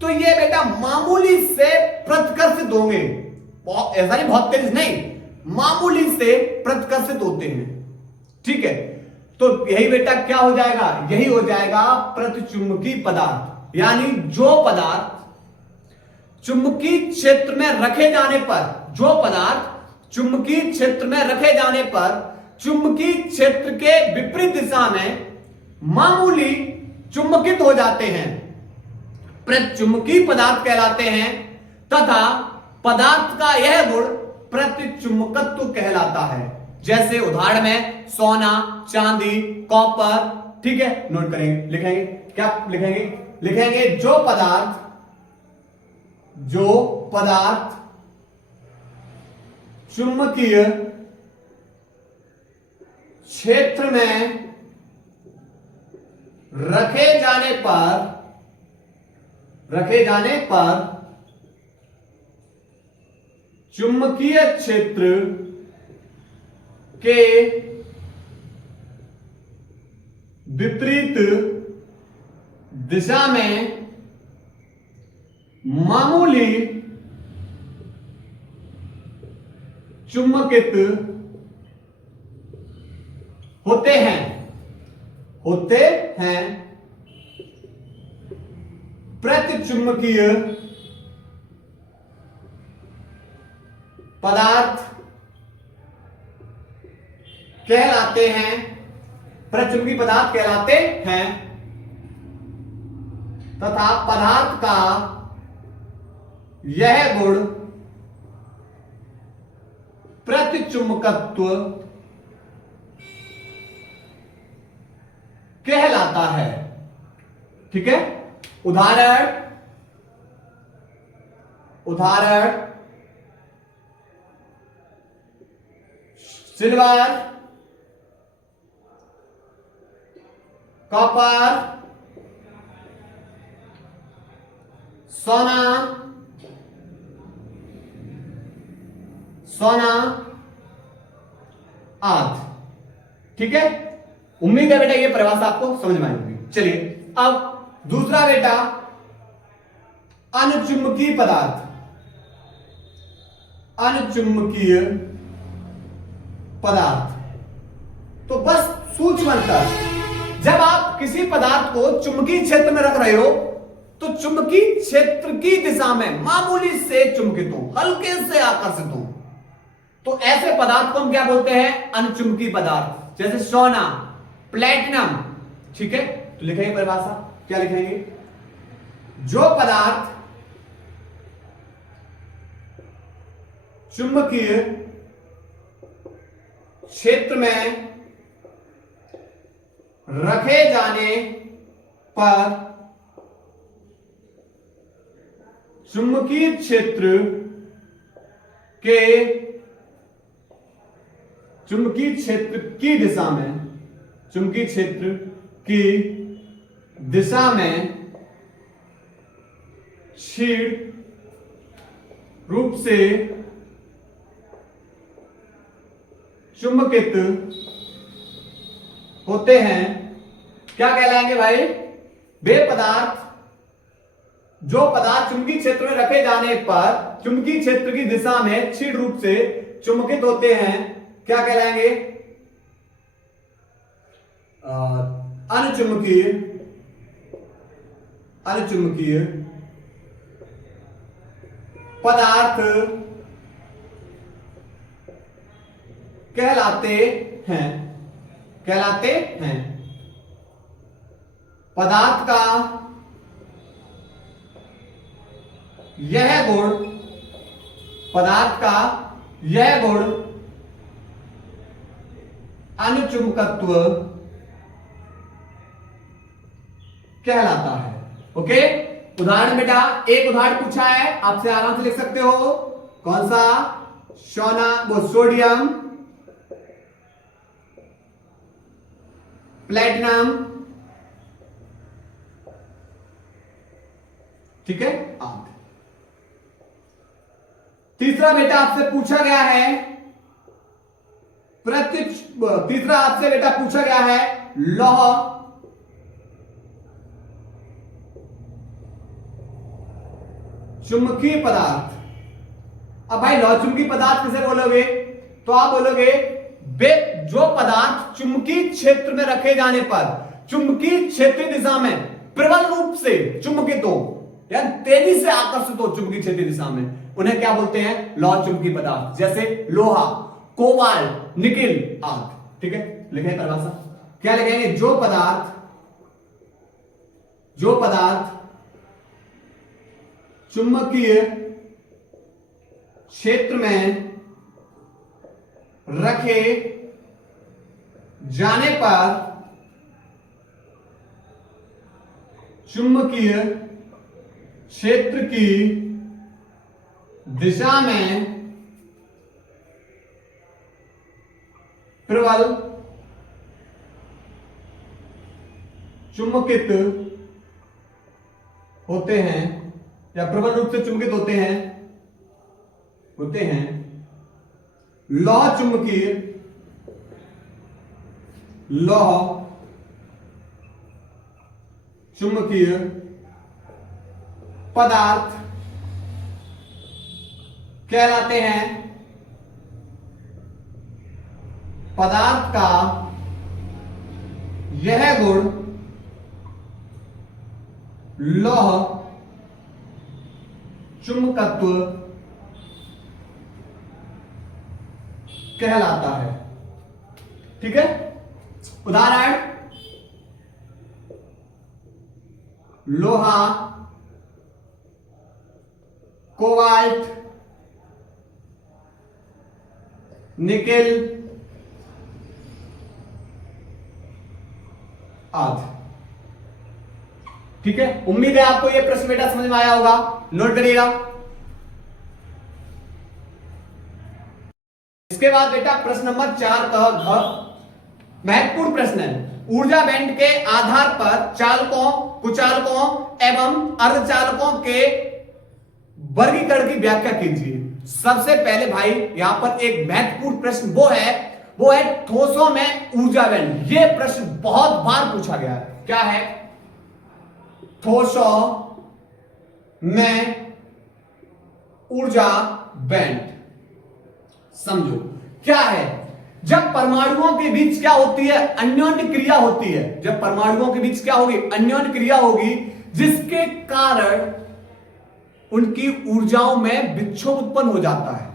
तो ये बेटा मामूली से प्रतिकर्षित होंगे। ऐसा नहीं बहुत तेज नहीं, मामूली से प्रतिकर्षित होते हैं। ठीक है, तो यही बेटा क्या हो जाएगा? यही हो जाएगा प्रतिचुंबकीय पदार्थ। यानी जो पदार्थ चुंबकीय क्षेत्र में रखे जाने पर, जो पदार्थ चुंबकीय क्षेत्र में रखे जाने पर चुंबकीय क्षेत्र के विपरीत दिशा में मामूली चुंबकित हो जाते हैं, प्रतिचुंबकीय पदार्थ कहलाते हैं। तथा पदार्थ का यह गुण प्रतिचुंबकत्व कहलाता है। जैसे उदाहरण में सोना, चांदी, कॉपर। ठीक है, नोट करेंगे, लिखेंगे। क्या लिखेंगे? लिखेंगे जो पदार्थ चुंबकीय क्षेत्र में रखे जाने पर चुंबकीय क्षेत्र के विपरीत दिशा में मामूली चुंबकित होते हैं। प्रतिचुंबकीय पदार्थ कहलाते हैं, प्रतिचुंबकीय पदार्थ कहलाते हैं। तथा पदार्थ का यह गुण प्रतिचुंबकत्व कहलाता है। ठीक है, उदाहरण सिल्वर, कॉपर, सोना, आदि। ठीक है, उम्मीद है बेटा ये परिभाषा आपको समझ में आएगी। चलिए अब दूसरा बेटा अनुचुंबकीय पदार्थ। अनुचुंबकीय पदार्थ तो बस सूक्ष्म अंतर। जब आप किसी पदार्थ को चुंबकीय क्षेत्र में रख रहे हो तो चुंबकीय क्षेत्र की दिशा में मामूली से चुंबकित हो, हल्के से आकर्षित हो, तो ऐसे पदार्थ को हम क्या बोलते हैं? अनुचुंबकीय पदार्थ। जैसे सोना, प्लेटिनम। ठीक है, तो लिखेंगे परिभाषा, क्या लिखेंगे? जो पदार्थ चुंबकीय क्षेत्र में रखे जाने पर चुंबकीय क्षेत्र की दिशा में, चुंबकीय क्षेत्र की दिशा में क्षीण रूप से चुंबकित होते हैं। क्या कहलाएंगे भाई? वे पदार्थ, जो पदार्थ चुंबकीय क्षेत्र में रखे जाने पर चुंबकीय क्षेत्र की दिशा में क्षीण रूप से चुंबकित होते हैं, क्या कहलाएंगे? अनुचुंबकीय अनुचुंबकीय पदार्थ कहलाते हैं। कहलाते हैं। पदार्थ का यह गुण, पदार्थ का यह गुण अनुचुंबकत्व कहलाता है। ओके, उदाहरण बेटा, एक उदाहरण पूछा है, आपसे आराम से लिख सकते हो। कौन सा? सोडियम, प्लेटिनम, ठीक है, आग। तीसरा बेटा आपसे पूछा गया है तीसरा आपसे बेटा पूछा गया है लौह चुंबकीय पदार्थ। अब भाई लौह चुंबकीय पदार्थ किसे बोलोगे? तो आप बोलोगे जो पदार्थ चुंबकीय क्षेत्र में रखे जाने पर चुंबकीय क्षेत्रीय दिशा में प्रबल रूप से चुंबकित हो या तेजी से आकर्षित हो चुंबकीय क्षेत्रीय दिशा में, उन्हें क्या बोलते हैं? लौह चुंबकीय पदार्थ। जैसे लोहा, कोबाल्ट, निकिल, आग। ठीक है, लिखें परिभाषा। क्या लिखेंगे? जो पदार्थ चुंबकीय क्षेत्र में रखे जाने पर चुंबकीय क्षेत्र की दिशा में प्रबल चुंबकित होते हैं या प्रबल रूप से चुंबकित होते हैं लौह चुंबकीय पदार्थ कहलाते हैं। पदार्थ का यह गुण लौह चुंबकत्व कहलाता है। ठीक है, उदाहरण लोहा, कोबाल्ट, निकेल आदि। ठीक है, उम्मीद है आपको यह प्रश्न बेटा समझ में आया होगा। नोट करिएगा। इसके बाद बेटा प्रश्न नंबर 4 का महत्वपूर्ण प्रश्न है। ऊर्जा बैंड के आधार पर चालकों, कुचालकों एवं अर्धचालकों के वर्गीकरण की व्याख्या कीजिए। सबसे पहले भाई यहां पर एक महत्वपूर्ण प्रश्न वो है ठोसों में ऊर्जा बैंड। यह प्रश्न बहुत बार पूछा गया है। क्या है? ठोसों में ऊर्जा बैंड। समझो क्या है। जब परमाणुओं के बीच क्या होती है? अन्योन्य क्रिया होती है। जब परमाणुओं के बीच क्या होगी? अन्योन्य क्रिया होगी, जिसके कारण उनकी ऊर्जाओं में विक्षोभ उत्पन्न हो जाता है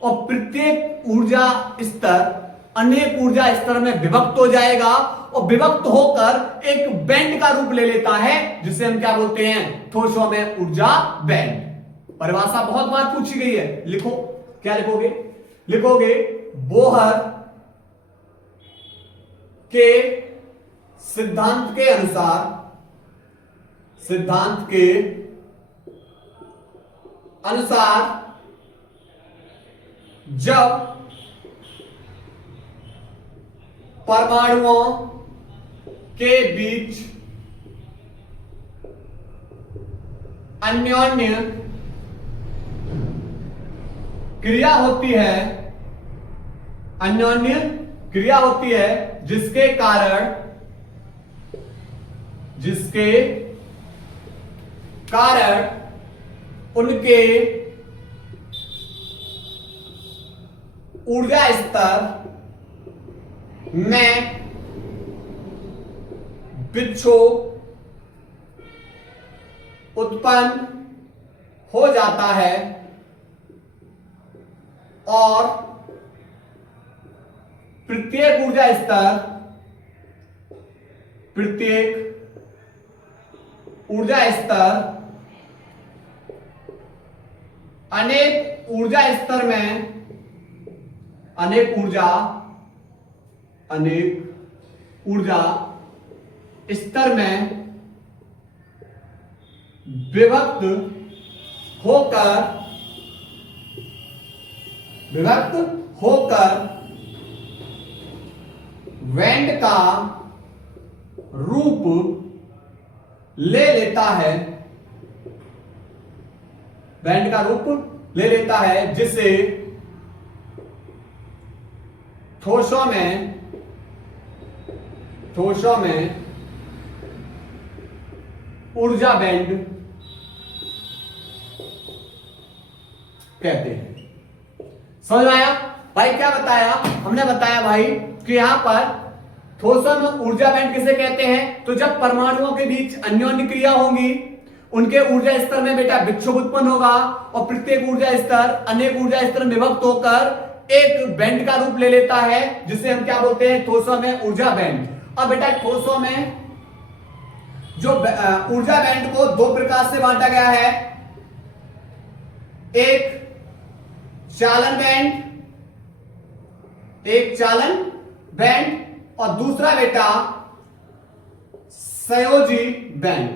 और प्रत्येक ऊर्जा स्तर अनेक ऊर्जा स्तर में विभक्त हो जाएगा और विभक्त होकर एक बैंड का रूप ले लेता है, जिसे हम क्या बोलते हैं? ठोसों में ऊर्जा बैंड। परिभाषा बहुत बार पूछी गई है, लिखो। क्या लिखोगे बोहर के सिद्धांत के अनुसार जब परमाणुओं के बीच अन्योन्य क्रिया होती है, जिसके कारण उनके ऊर्जा स्तर में विक्षोभ उत्पन्न हो जाता है और प्रत्येक ऊर्जा स्तर अनेक ऊर्जा स्तर में विभक्त होकर बैंड का रूप ले लेता है जिसे ठोसों में ऊर्जा बैंड कहते हैं। समझ आया भाई? क्या बताया हमने? बताया भाई कि यहां पर ठोसों में ऊर्जा बैंड किसे कहते हैं? तो जब परमाणुओं के बीच अन्योन्य क्रिया होगी, उनके ऊर्जा स्तर में बेटा विक्षोभ उत्पन्न होगा और प्रत्येक ऊर्जा स्तर अनेक ऊर्जा स्तर में विभक्त होकर एक बैंड का रूप ले लेता है जिसे हम क्या बोलते हैं? ठोसों में ऊर्जा बैंड। अब बेटा ठोसों में जो ऊर्जा बैंड को दो प्रकार से बांटा गया है, एक चालन बैंड और दूसरा बेटा संयोजी बैंड।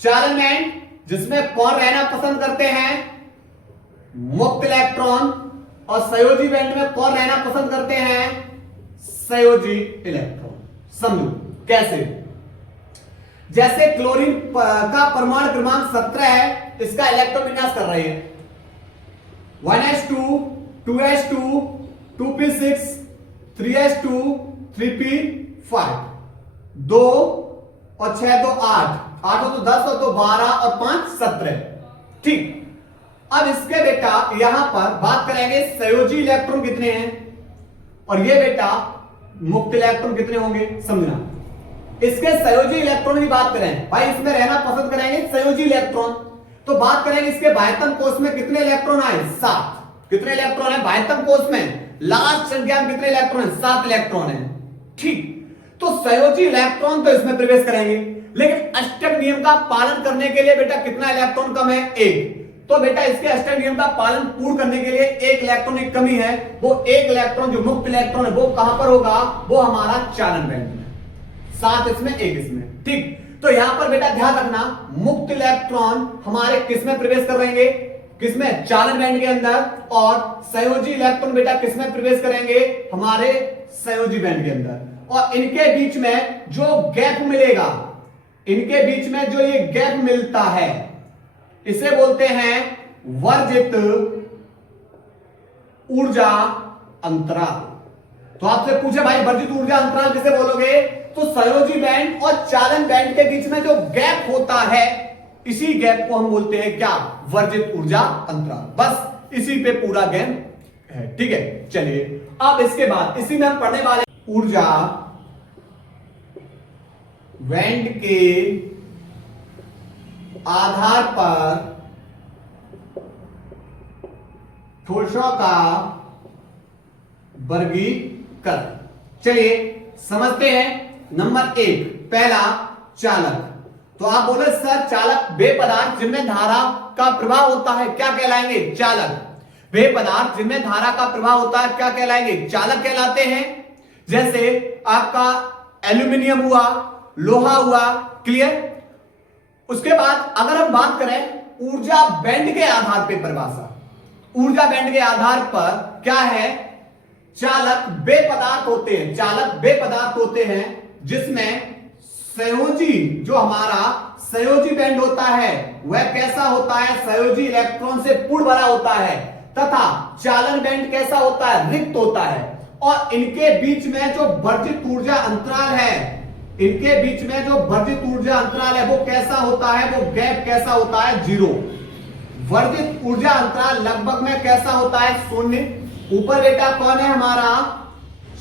चालन बैंड जिसमें कौन रहना पसंद करते हैं? मुक्त इलेक्ट्रॉन। और संयोजी बैंड में कौन रहना पसंद करते हैं? संयोजी इलेक्ट्रॉन। समझो कैसे? जैसे क्लोरीन का परमाणु क्रमांक 17 है, इसका इलेक्ट्रॉन विन्यास कर रहे हैं 1s2 2s2 2p6 3s2 3p5 2 और 6 2 8 8 हो तो 10 और 2 12 और 5 17। ठीक, अब इसके बेटा यहां पर बात करेंगे संयोजी इलेक्ट्रॉन कितने हैं और ये बेटा मुक्त इलेक्ट्रॉन कितने होंगे। समझना, इसके संयोजी इलेक्ट्रॉन की बात करें भाई, इसमें रहना पसंद करेंगे संयोजी इलेक्ट्रॉन। तो बात करेंगे इसके बाह्यतम कोष में कितने इलेक्ट्रॉन आए? 7। कितने इलेक्ट्रॉन है बाह्यतम कोष में? लास्ट संख्या में कितने इलेक्ट्रॉन है? 7 इलेक्ट्रॉन है। ठीक, तो संयोजी इलेक्ट्रॉन तो इसमें प्रवेश करेंगे, लेकिन अष्टक नियम का पालन करने के लिए बेटा कितना इलेक्ट्रॉन कम है? 1। तो बेटा इसके अष्टक नियम का पालन पूर्ण करने के लिए 1 इलेक्ट्रॉन की कमी है। वो 1 इलेक्ट्रॉन जो मुक्त इलेक्ट्रॉन है वो कहां पर होगा? वो हमारा चालन बैंड में। 7 इसमें 1 इसमें। ठीक, तो यहां पर बेटा ध्यान रखना, मुक्त इलेक्ट्रॉन हमारे किसमें प्रवेश करेंगे? किसमें? चालन बैंड के अंदर। और संयोजी इलेक्ट्रॉन बेटा किसमें प्रवेश करेंगे? हमारे संयोजी बैंड के अंदर। और इनके बीच में जो गैप मिलेगा, इनके बीच में जो ये गैप मिलता है, इसे बोलते हैं वर्जित ऊर्जा अंतराल। तो आपसे पूछे भाई वर्जित ऊर्जा अंतराल किसे बोलोगे? तो संयोजी बैंड और चालन बैंड के बीच में जो गैप होता है, इसी गैप को हम बोलते हैं क्या? वर्जित ऊर्जा अंतराल। बस इसी पे पूरा गेम है। ठीक है, चलिए अब इसके बाद इसी में हम पढ़ने वाले ऊर्जा बैंड के आधार पर ठोसों का वर्गीकरण। चलिए समझते हैं। नंबर 1, पहला चालक। तो आप बोले सर चालक वे पदार्थ जिनमें धारा का प्रवाह होता है क्या कहलाएंगे? चालक। वे पदार्थ जिनमें धारा का प्रवाह होता है क्या कहलाएंगे? चालक कहलाते हैं। जैसे आपका एल्यूमिनियम हुआ, लोहा हुआ। क्लियर? उसके बाद अगर हम बात करें ऊर्जा बैंड के आधार पर परिभाषा, ऊर्जा बैंड के आधार पर क्या है? चालक वे पदार्थ होते हैं, चालक वे पदार्थ होते हैं जिसमें संयोजी, जो हमारा संयोजी बैंड होता है वह कैसा होता है? संयोजी इलेक्ट्रॉन से पूर्ण भरा होता है। तथा चालन बैंड कैसा होता है? रिक्त होता है। और इनके बीच में जो वर्जित ऊर्जा अंतराल है, इनके बीच में जो वर्जित ऊर्जा अंतराल है वो कैसा होता है? वो गैप कैसा होता है? 0। वर्जित ऊर्जा अंतराल लगभग में कैसा होता है? 0। ऊपर बेटा कौन है? हमारा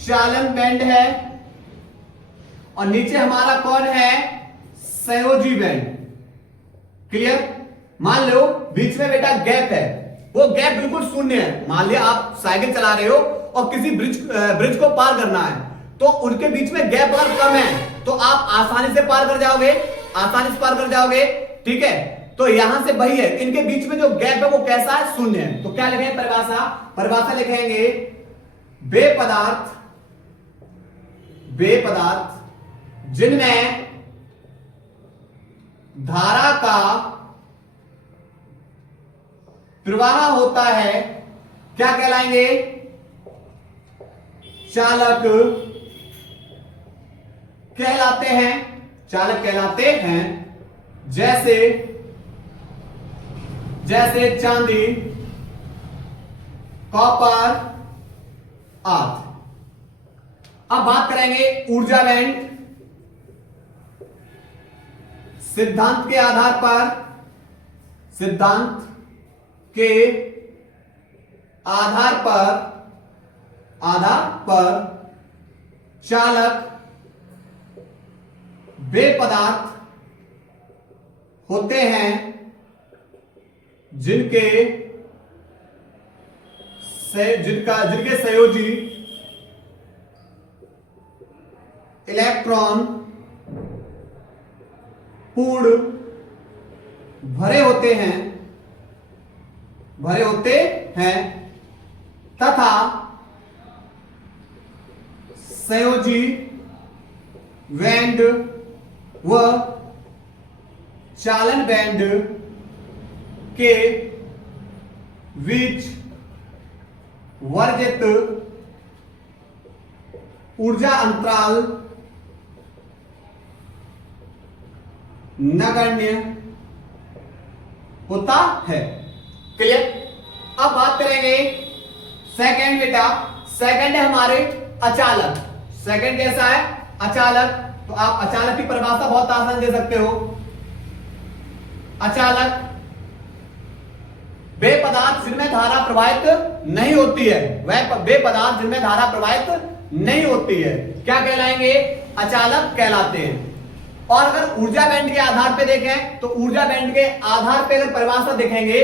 चालन बैंड है और नीचे हमारा कौन है? संयोजी बैंड। क्लियर? मान लो बीच में बेटा गैप है, वो गैप बिल्कुल शून्य है। मान लिया आप साइकिल चला रहे हो और किसी ब्रिज को पार करना है, तो उनके बीच में गैप अगर कम है तो आप आसानी से पार कर जाओगे, आसानी से पार कर जाओगे। ठीक है, तो यहां से वही है, इनके बीच में जो गैप है वो कैसा है? शून्य है। तो क्या लिखेंगे परिभाषा? परिभाषा लिखेंगे वे पदार्थ जिनमें धारा का प्रवाह होता है क्या कहलाएंगे? चालक कहलाते हैं, चालक कहलाते हैं। जैसे चांदी, कॉपर आदि। अब बात करेंगे ऊर्जा बैंड। सिद्धांत के आधार पर चालक वे पदार्थ होते हैं जिनके संयोजी इलेक्ट्रॉन पूर्ण भरे होते हैं तथा संयोजी बैंड व चालन बैंड के बीच वर्जित ऊर्जा अंतराल नगण्य होता है। क्लियर? अब बात करेंगे सेकंड बेटा। सेकंड है हमारे अचालक। सेकंड कैसा है? अचालक। तो आप अचालक की परिभाषा बहुत आसान दे सकते हो। अचालक वे पदार्थ जिनमें धारा प्रवाहित नहीं होती है, वे पदार्थ जिनमें धारा प्रवाहित नहीं होती है क्या कहलाएंगे? अचालक कहलाते हैं। और अगर ऊर्जा बैंड के आधार पे देखें तो ऊर्जा बैंड के आधार पे अगर परिभाषा देखेंगे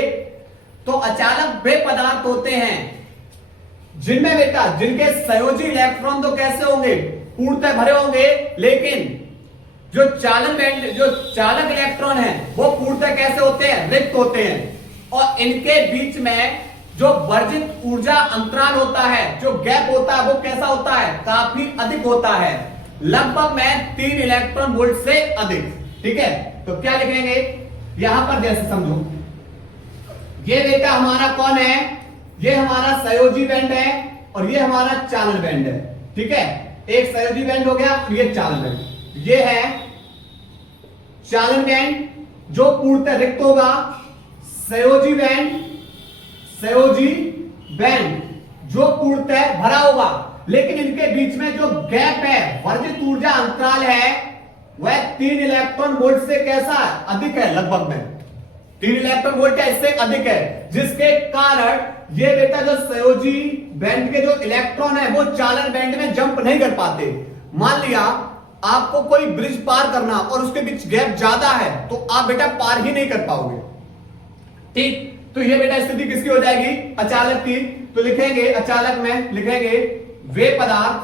तो अचालक वे पदार्थ होते हैं जिनमें बेटा जिनके संयोजी इलेक्ट्रॉन तो कैसे होंगे? पूर्णतः भरे होंगे, लेकिन जो चालक इलेक्ट्रॉन है वो पूर्णतः कैसे होते हैं? रिक्त होते हैं। और इनके बीच में जो वर्जित ऊर्जा अंतराल होता है, जो गैप होता है, वो कैसा होता है? काफी अधिक होता है, लगभग में 3 इलेक्ट्रॉन वोल्ट से अधिक। ठीक है, तो क्या लिखेंगे यहां पर? जैसे समझो ये बेटा हमारा कौन है? ये हमारा संयोजी बैंड है और ये हमारा चालन बैंड है। ठीक है, एक संयोजी बैंड हो गया और ये चालन बैंड। ये है चालन बैंड जो पूर्णतः रिक्त होगा, संयोजी बैंड जो पूर्णतः भरा होगा, लेकिन इनके बीच में जो गैप है, वर्जित ऊर्जा अंतराल है, वह 3 इलेक्ट्रॉन वोल्ट से कैसा है? अधिक है, लगभग में 3 इलेक्ट्रॉन वोल्ट है, इससे अधिक है, जिसके कारण ये बेटा जो संयोजी बैंड के जो इलेक्ट्रॉन है वो चालन बैंड में जंप नहीं कर पाते। मान लिया आपको कोई ब्रिज पार करना और उसके बीच गैप ज्यादा है तो आप बेटा पार ही नहीं कर पाओगे। ठीक, तो ये बेटा स्थिति किसकी हो जाएगी? अचालक की। तो लिखेंगे अचालक में लिखेंगे वे पदार्थ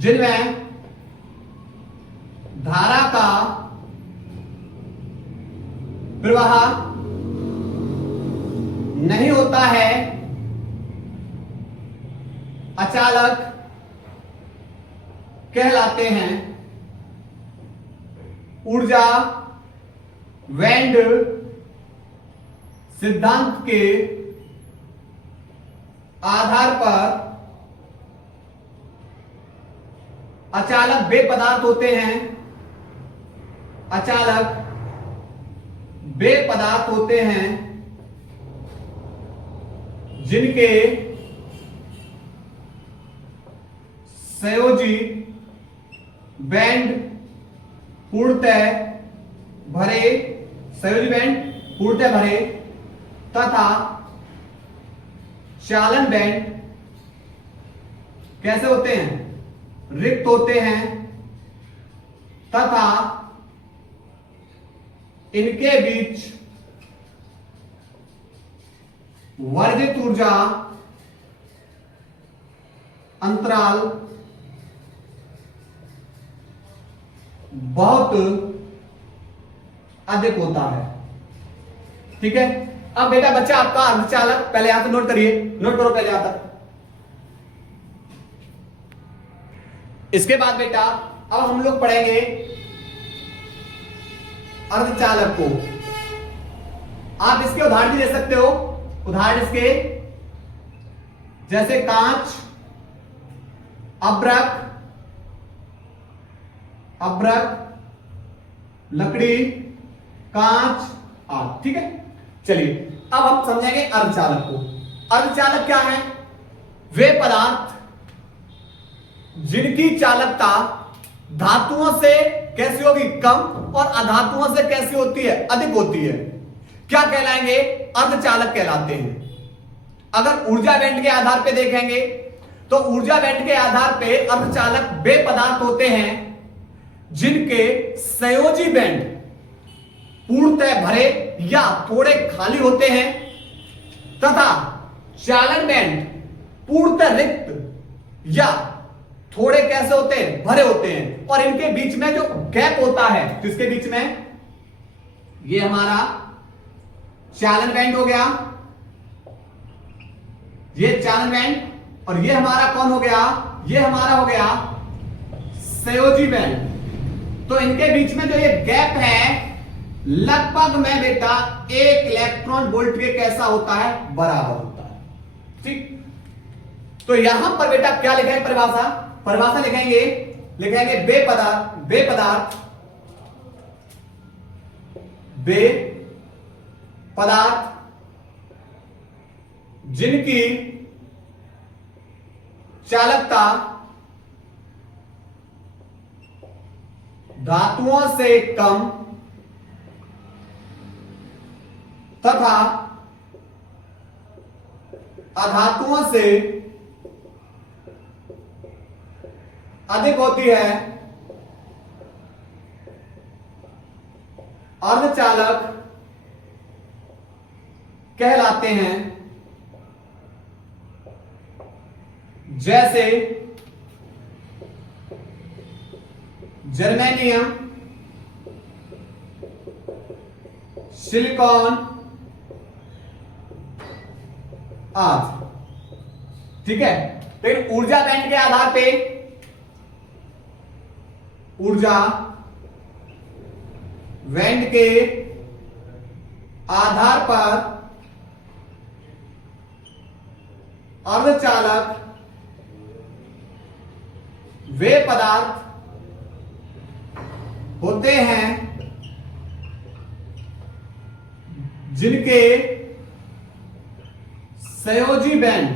जिनमें धारा का प्रवाह नहीं होता है, अचालक कहलाते हैं। ऊर्जा बैंड सिद्धांत के आधार पर अचालक वे पदार्थ होते हैं, अचालक वे पदार्थ होते हैं जिनके संयोजी बैंड पूर्णतः भरे, संयोजी बैंड पूर्णतः भरे तथा चालन बैंड कैसे होते हैं? रिक्त होते हैं तथा इनके बीच वर्जित ऊर्जा अंतराल बहुत अधिक होता है। ठीक है, अब बेटा बच्चा आपका अर्धचालक, पहले यहां से नोट करिए, नोट करो पहले यहां तक। इसके बाद बेटा अब हम लोग पढ़ेंगे अर्धचालक को। आप इसके उदाहरण भी दे सकते हो, उदाहरण इसके जैसे कांच, अभ्रक, लकड़ी, कांच आदि। ठीक है, चलिए अब हम समझेंगे अर्धचालक को। अर्धचालक क्या है? वे पदार्थ जिनकी चालकता धातुओं से कैसी होगी? कम, और अधातुओं से कैसी होती है? अधिक होती है। क्या कहलाएंगे? अर्धचालक कहलाते हैं। अगर ऊर्जा बैंड के आधार पे देखेंगे तो ऊर्जा बैंड के आधार पे अर्धचालक वे पदार्थ होते हैं जिनके संयोजी बैंड पूर्णतः भरे या थोड़े खाली होते हैं तथा चालन बैंड पूर्णतः रिक्त या थोड़े कैसे होते हैं? भरे होते हैं। और इनके बीच में जो गैप होता है, किसके बीच में? ये हमारा चालन बैंड हो गया, ये चालन बैंड, और ये हमारा कौन हो गया? ये हमारा हो गया संयोजी बैंड। तो इनके बीच में जो ये गैप है लगभग में बेटा 1 इलेक्ट्रॉन वोल्ट के कैसा होता है? बराबर होता है। ठीक, तो यहां पर बेटा क्या लिखा है? परिभाषा लिखेंगे वे पदार्थ जिनकी चालकता धातुओं से कम तथा अधातुओं से अधिक होती है, अर्धचालक कहलाते हैं। जैसे जर्मेनियम, सिलिकॉन आदि। ठीक है, लेकिन ऊर्जा बैंड के आधार पे ऊर्जा बैंड के आधार पर अर्धचालक वे पदार्थ होते हैं जिनके संयोजी बैंड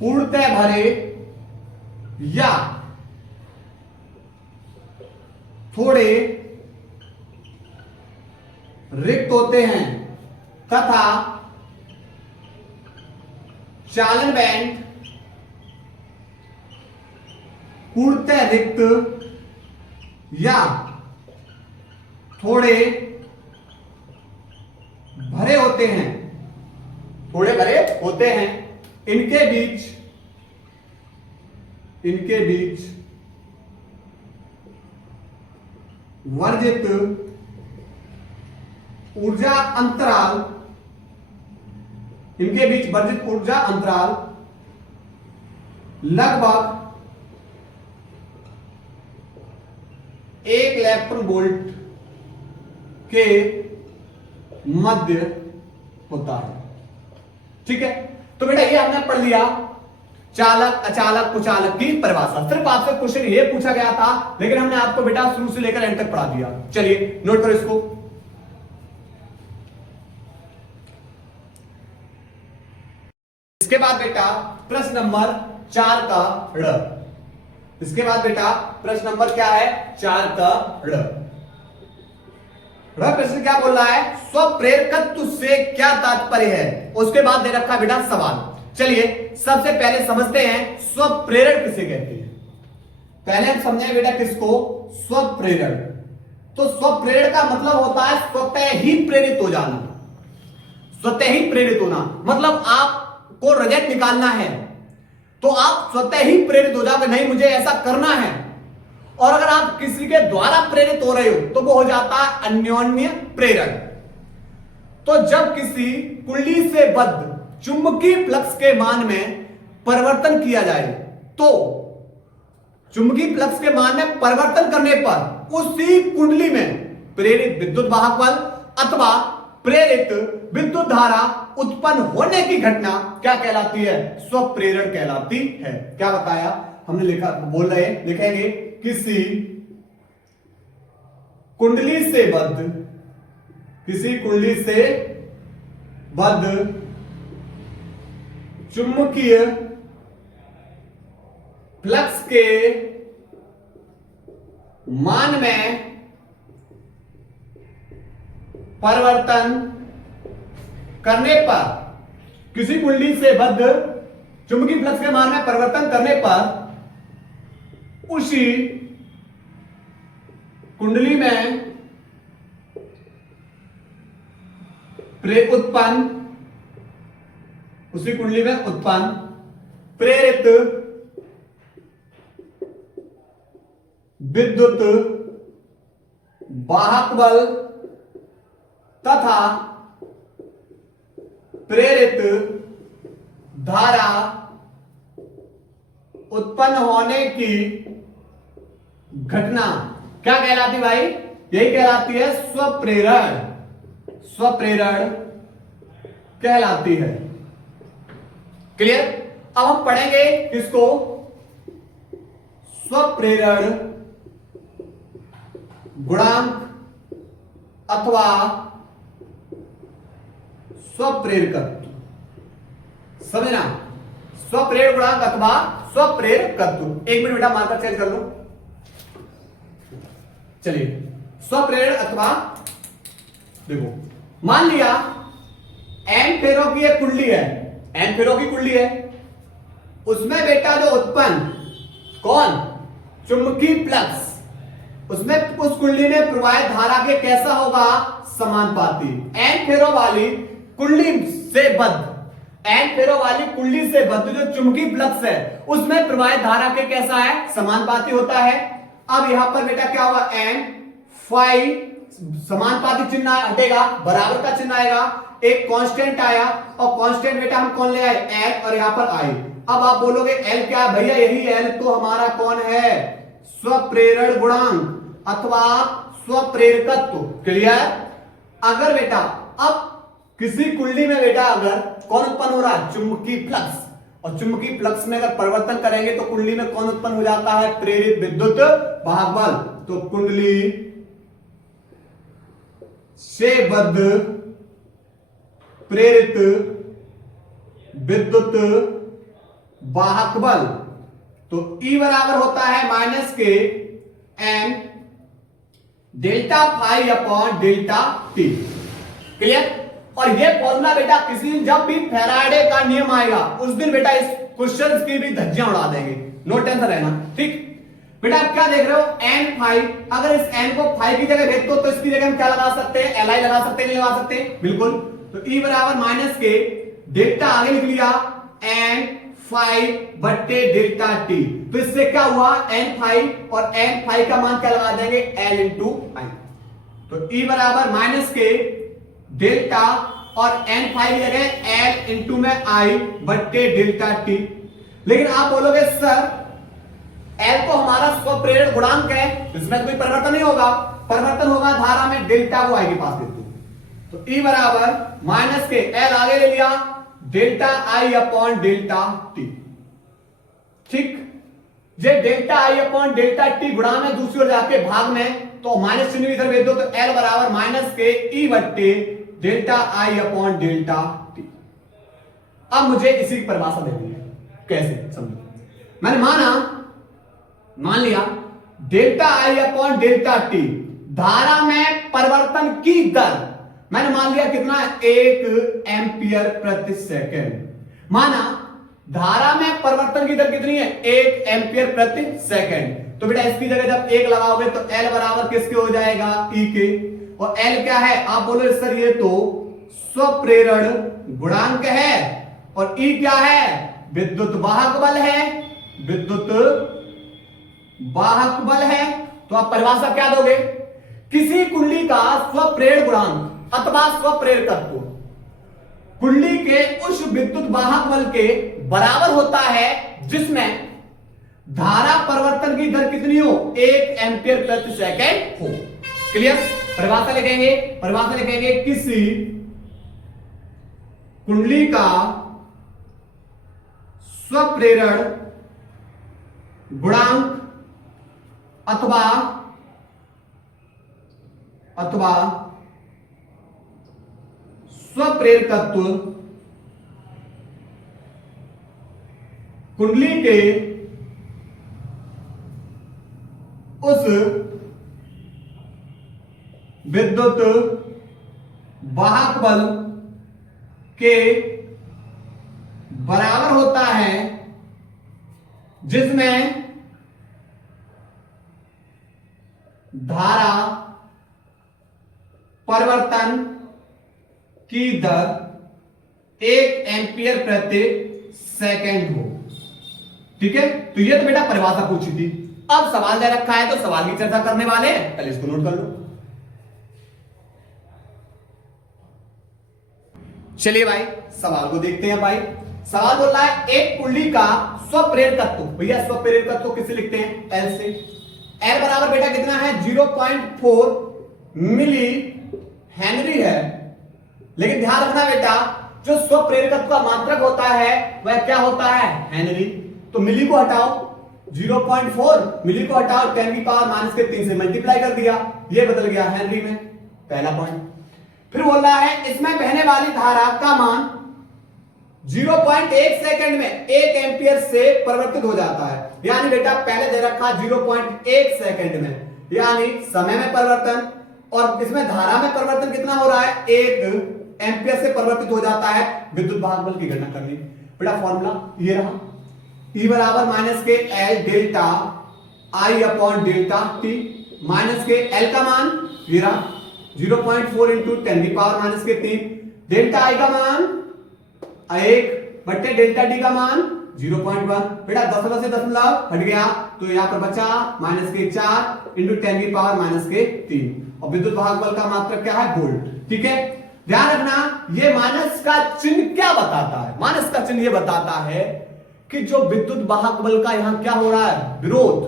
पूर्णतः भरे या थोड़े रिक्त होते हैं तथा चालन बैंड पूर्णतः रिक्त या थोड़े भरे होते हैं, इनके बीच वर्जित ऊर्जा अंतराल लगभग 1 इलेक्ट्रॉन वोल्ट के मध्य होता है। ठीक है, तो बेटा ये हमने पढ़ लिया चालक, अचालक, कुचालक की परिभाषा। सिर्फ आपसे क्वेश्चन ये पूछा गया था, लेकिन हमने आपको बेटा शुरू से लेकर एंड तक पढ़ा दिया। चलिए नोट करो इसको। इसके बाद बेटा प्रश्न नंबर 4 का ड़। इसके बाद बेटा प्रश्न नंबर क्या है? 4 का ड़। प्रश्न क्या बोल रहा है? स्वप्रेरकत्व से क्या तात्पर्य है? उसके बाद दे रखा बेटा सवाल। चलिए सबसे पहले समझते हैं स्वप्रेरण किसे कहते हैं। पहले हम समझेंगे बेटा किसको? स्वप्रेरण। तो स्वप्रेरण का मतलब होता है स्वतः ही प्रेरित हो जाना, स्वतः ही प्रेरित होना। मतलब आपको रिजल्ट निकालना है तो आप स्वतः ही प्रेरित हो जाओगे, नहीं मुझे ऐसा करना है। और अगर आप किसी के द्वारा प्रेरित हो रहे हो तो वो हो जाता है अन्योन्य प्रेरण। तो जब किसी कुंडली से बद्ध चुंबकीय फ्लक्स के मान में परिवर्तन किया जाए तो चुंबकीय फ्लक्स के मान में परिवर्तन करने पर उसी कुंडली में प्रेरित विद्युत वाहक बल अथवा प्रेरित विद्युत धारा उत्पन्न होने की घटना क्या कहलाती है? स्वप्रेरण कहलाती है। क्या बताया हमने? लिखा, बोल रहे हैं, लिखेंगे किसी कुंडली से बद्ध चुंबकीय फ्लक्स के मान में परिवर्तन करने पर, किसी कुंडली से बद्ध चुंबकीय फ्लक्स के मान में परिवर्तन करने पर उसी कुंडली में उत्पन्न प्रेरित विद्युत वाहक बल तथा प्रेरित धारा उत्पन्न होने की घटना क्या कहलाती भाई? यही कहलाती है स्वप्रेरण, स्वप्रेरण कहलाती है। क्लियर? अब हम पढ़ेंगे इसको, स्वप्रेरण गुणांक अथवा स्वप्रेरकत्व। समझना? स्वप्रेरण गुणांक अथवा स्वप्रेरकत्व। एक मिनट बेटा मार्कर चेंज कर लो। चलिए, स्वप्रेरण अथवा, देखो मान लिया एन फेरो की एक कुंडली है, एन फेरो की कुंडली है, उसमें बेटा जो उत्पन्न कौन? चुंबकीय फ्लक्स, उसमें उस कुंडली में प्रवाहित धारा के कैसा होगा? समानुपाती। एन फेरो वाली कुंडली से बद्ध, एन फेरो वाली कुंडली से बद्ध जो चुंबकीय फ्लक्स है उसमें प्रवाहित धारा के कैसा है? समानुपाती होता है। अब यहां पर बेटा क्या होगा? एन फाई, समानुपाती चिन्ह हटेगा, बराबर का चिन्ह आएगा, एक कांस्टेंट आया और कांस्टेंट बेटा हम कौन ले आए? एल, और यहां पर आई। अब आप बोलोगे एल क्या भैया? यही एल तो हमारा कौन है? स्वप्रेरण गुणांक अथवा स्वप्रेरकत्व। क्लियर? अगर बेटा अब किसी कुंडली में बेटा अगर कौन उत्पन्न हो रहा है? चुंबकीय फ्लक्स, और चुंबकीय फ्लक्स में अगर परिवर्तन करेंगे तो कुंडली में कौन उत्पन्न हो जाता है? प्रेरित विद्युत वाहक बल। तो कुंडली से बद्ध प्रेरित विद्युत वाहक बल, तो E बराबर होता है माइनस के N delta phi upon delta T. Clear? और ये फॉर्मूला बेटा किसी जब भी फैराडे का नियम आएगा उस दिन बेटा इस क्वेश्चन की भी धज्जियां उड़ा देंगे, नो टेंशन रहना। ठीक बेटा, आप क्या देख रहे हो? एन फाई, अगर इस एन को फाई की जगह भेज दो तो इसकी जगह हम क्या लगा सकते हैं? एल आई लगा सकते हैं, नहीं लगा सकते? बिल्कुल। तो E बराबर माइनस के डेल्टा आगे लिख लिया एन फाई बट्टे डेल्टा टी। तो इससे क्या हुआ? एन फाई, और एन फाई का मान क्या लगा देंगे? एल इंटू आई। तो E बराबर माइनस के डेल्टा और एन फाई की जगह एल इंटू में आई बट्टे डेल्टा टी। लेकिन आप बोलोगे सर एल तो हमारा स्वप्रेरण गुणांक है, इसमें कोई परिवर्तन नहीं होगा। परिवर्तन होगा धारा में, डेल्टा को आई के पास देते। तो E बराबर माइनस के एल आगे ले लिया delta I upon delta T. ठीक, J delta I upon delta T गुणा में दूसरी ओर जाके भाग में, तो माइनस चिन्ह इधर भेज दो तो L बराबर माइनस के E बट्टे delta I upon delta T. अब मुझे इसी की परिभाषा देनी है, कैसे समझो? मैंने मान लिया delta I upon delta T धारा में परिवर्तन की दर मैंने मान लिया कितना? 1 एम्पियर प्रति सेकंड। माना धारा में परिवर्तन की दर कितनी है? 1 एम्पियर प्रति सेकंड। तो बेटा इसकी जगह जब 1 लगाओगे तो L बराबर किसके हो जाएगा, E के। और L क्या है, आप बोलो सर ये तो स्वप्रेरण गुणांक है, और E क्या है, विद्युत वाहक बल है, विद्युत वाहक बल है। तो आप परिभाषा क्या दोगे, किसी कुंडली का स्वप्रेरण गुणांक अथवा स्वप्रेरकत्व कुंडली के उस विद्युत वाहक बल के बराबर होता है जिसमें धारा परिवर्तन की दर कितनी हो, 1 एम्पियर प्रति सेकंड हो। क्लियर। परिभाषा लिखेंगे किसी कुंडली का स्वप्रेरण गुणांक अथवा स्वप्रेरकत्व कुंडली के उस विद्युत वाहक बल के बराबर होता है जिसमें धारा परिवर्तन की दर 1 एम्पियर प्रति सेकंड हो। ठीक है, तो ये तो बेटा परिभाषा पूछी थी। अब सवाल दे रखा है तो सवाल की चर्चा करने वाले हैं, पहले इसको नोट कर लो। चलिए भाई सवाल को देखते हैं। भाई सवाल बोल रहा है एक कुंडली का स्वप्रेरकत्व, भैया स्वप्रेरकत्व किससे लिखते हैं, L से। L बराबर बेटा कितना है, 0.4 मिली हेनरी है। लेकिन ध्यान रखना बेटा, जो स्वप्रेरकत्व का मात्रक होता है वह क्या होता है, हेनरी। तो मिली को हटाओ, 0.4 मिली को हटाओ, 10 की पावर माइनस के 3 से मल्टीप्लाई कर दिया, ये बदल गया हेनरी में, पहला पॉइंट। फिर बोल रहा है इसमें बहने वाली धारा का मान 0.1 सेकंड में 1 एम्पियर से परिवर्तित हो जाता है। यानी बेटा पहले दे रखा 0.1 सेकंड में, यानी समय में परिवर्तन, और इसमें धारा में परिवर्तन कितना हो रहा है, 1 एम्पियर से परिवर्तित हो जाता है। विद्युत वाहक बल की गणना करनी बेटा, फॉर्मूला ये रहा, E बराबर माइनस के L delta I upon delta T, minus के L का मान ये रहा 0.4 इंटू 10 की पावर माइनस के 3, डेल्टा I का मान 1 बट्टे डेल्टा T का मान 0.1। बेटा दशमलव से दशमलव हट गया तो यहां पर बचा माइनस के 4 इंटू 10 की पावर माइनस के 3, और विद्युत वाहक बल का मात्रक क्या है, वोल्ट। ठीक है, ध्यान रखना ये माइनस का चिन्ह क्या बताता है, माइनस का चिन्ह ये बताता है कि जो विद्युत वाहक बल का यहां क्या हो रहा है, विरोध,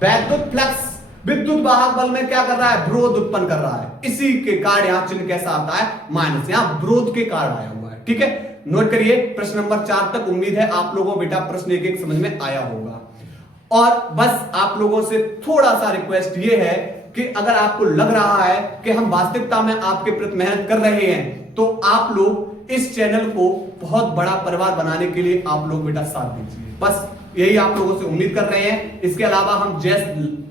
वैद्युत फ्लक्स विद्युत वाहक बल में क्या कर रहा है, विरोध उत्पन्न कर रहा है। इसी के कारण यहां चिन्ह कैसा आता है, माइनस, यहां विरोध के कारण आया हुआ है। ठीक है, नोट करिए प्रश्न नंबर 4 तक। उम्मीद है आप लोगों को बेटा प्रश्न एक एक समझ में आया होगा। और बस आप लोगों से थोड़ा सा रिक्वेस्ट ये है कि अगर आपको लग रहा है कि हम वास्तविकता में आपके प्रति मेहनत कर रहे हैं, तो आप लोग इस चैनल को बहुत बड़ा परिवार बनाने के लिए आप लोग बेटा साथ दीजिए। बस यही आप लोगों से उम्मीद कर रहे हैं। इसके अलावा हम जैसे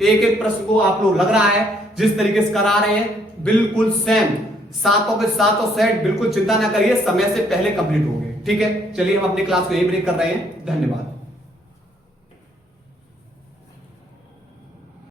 एक एक प्रश्न को आप लोग लग रहा है जिस तरीके से करा रहे हैं, बिल्कुल सेम सातों के सातों सेट, बिल्कुल चिंता ना करिए, समय से पहले कंप्लीट हो गए। ठीक है, चलिए हम अपनी क्लास को यही ब्रेक कर रहे हैं। धन्यवाद।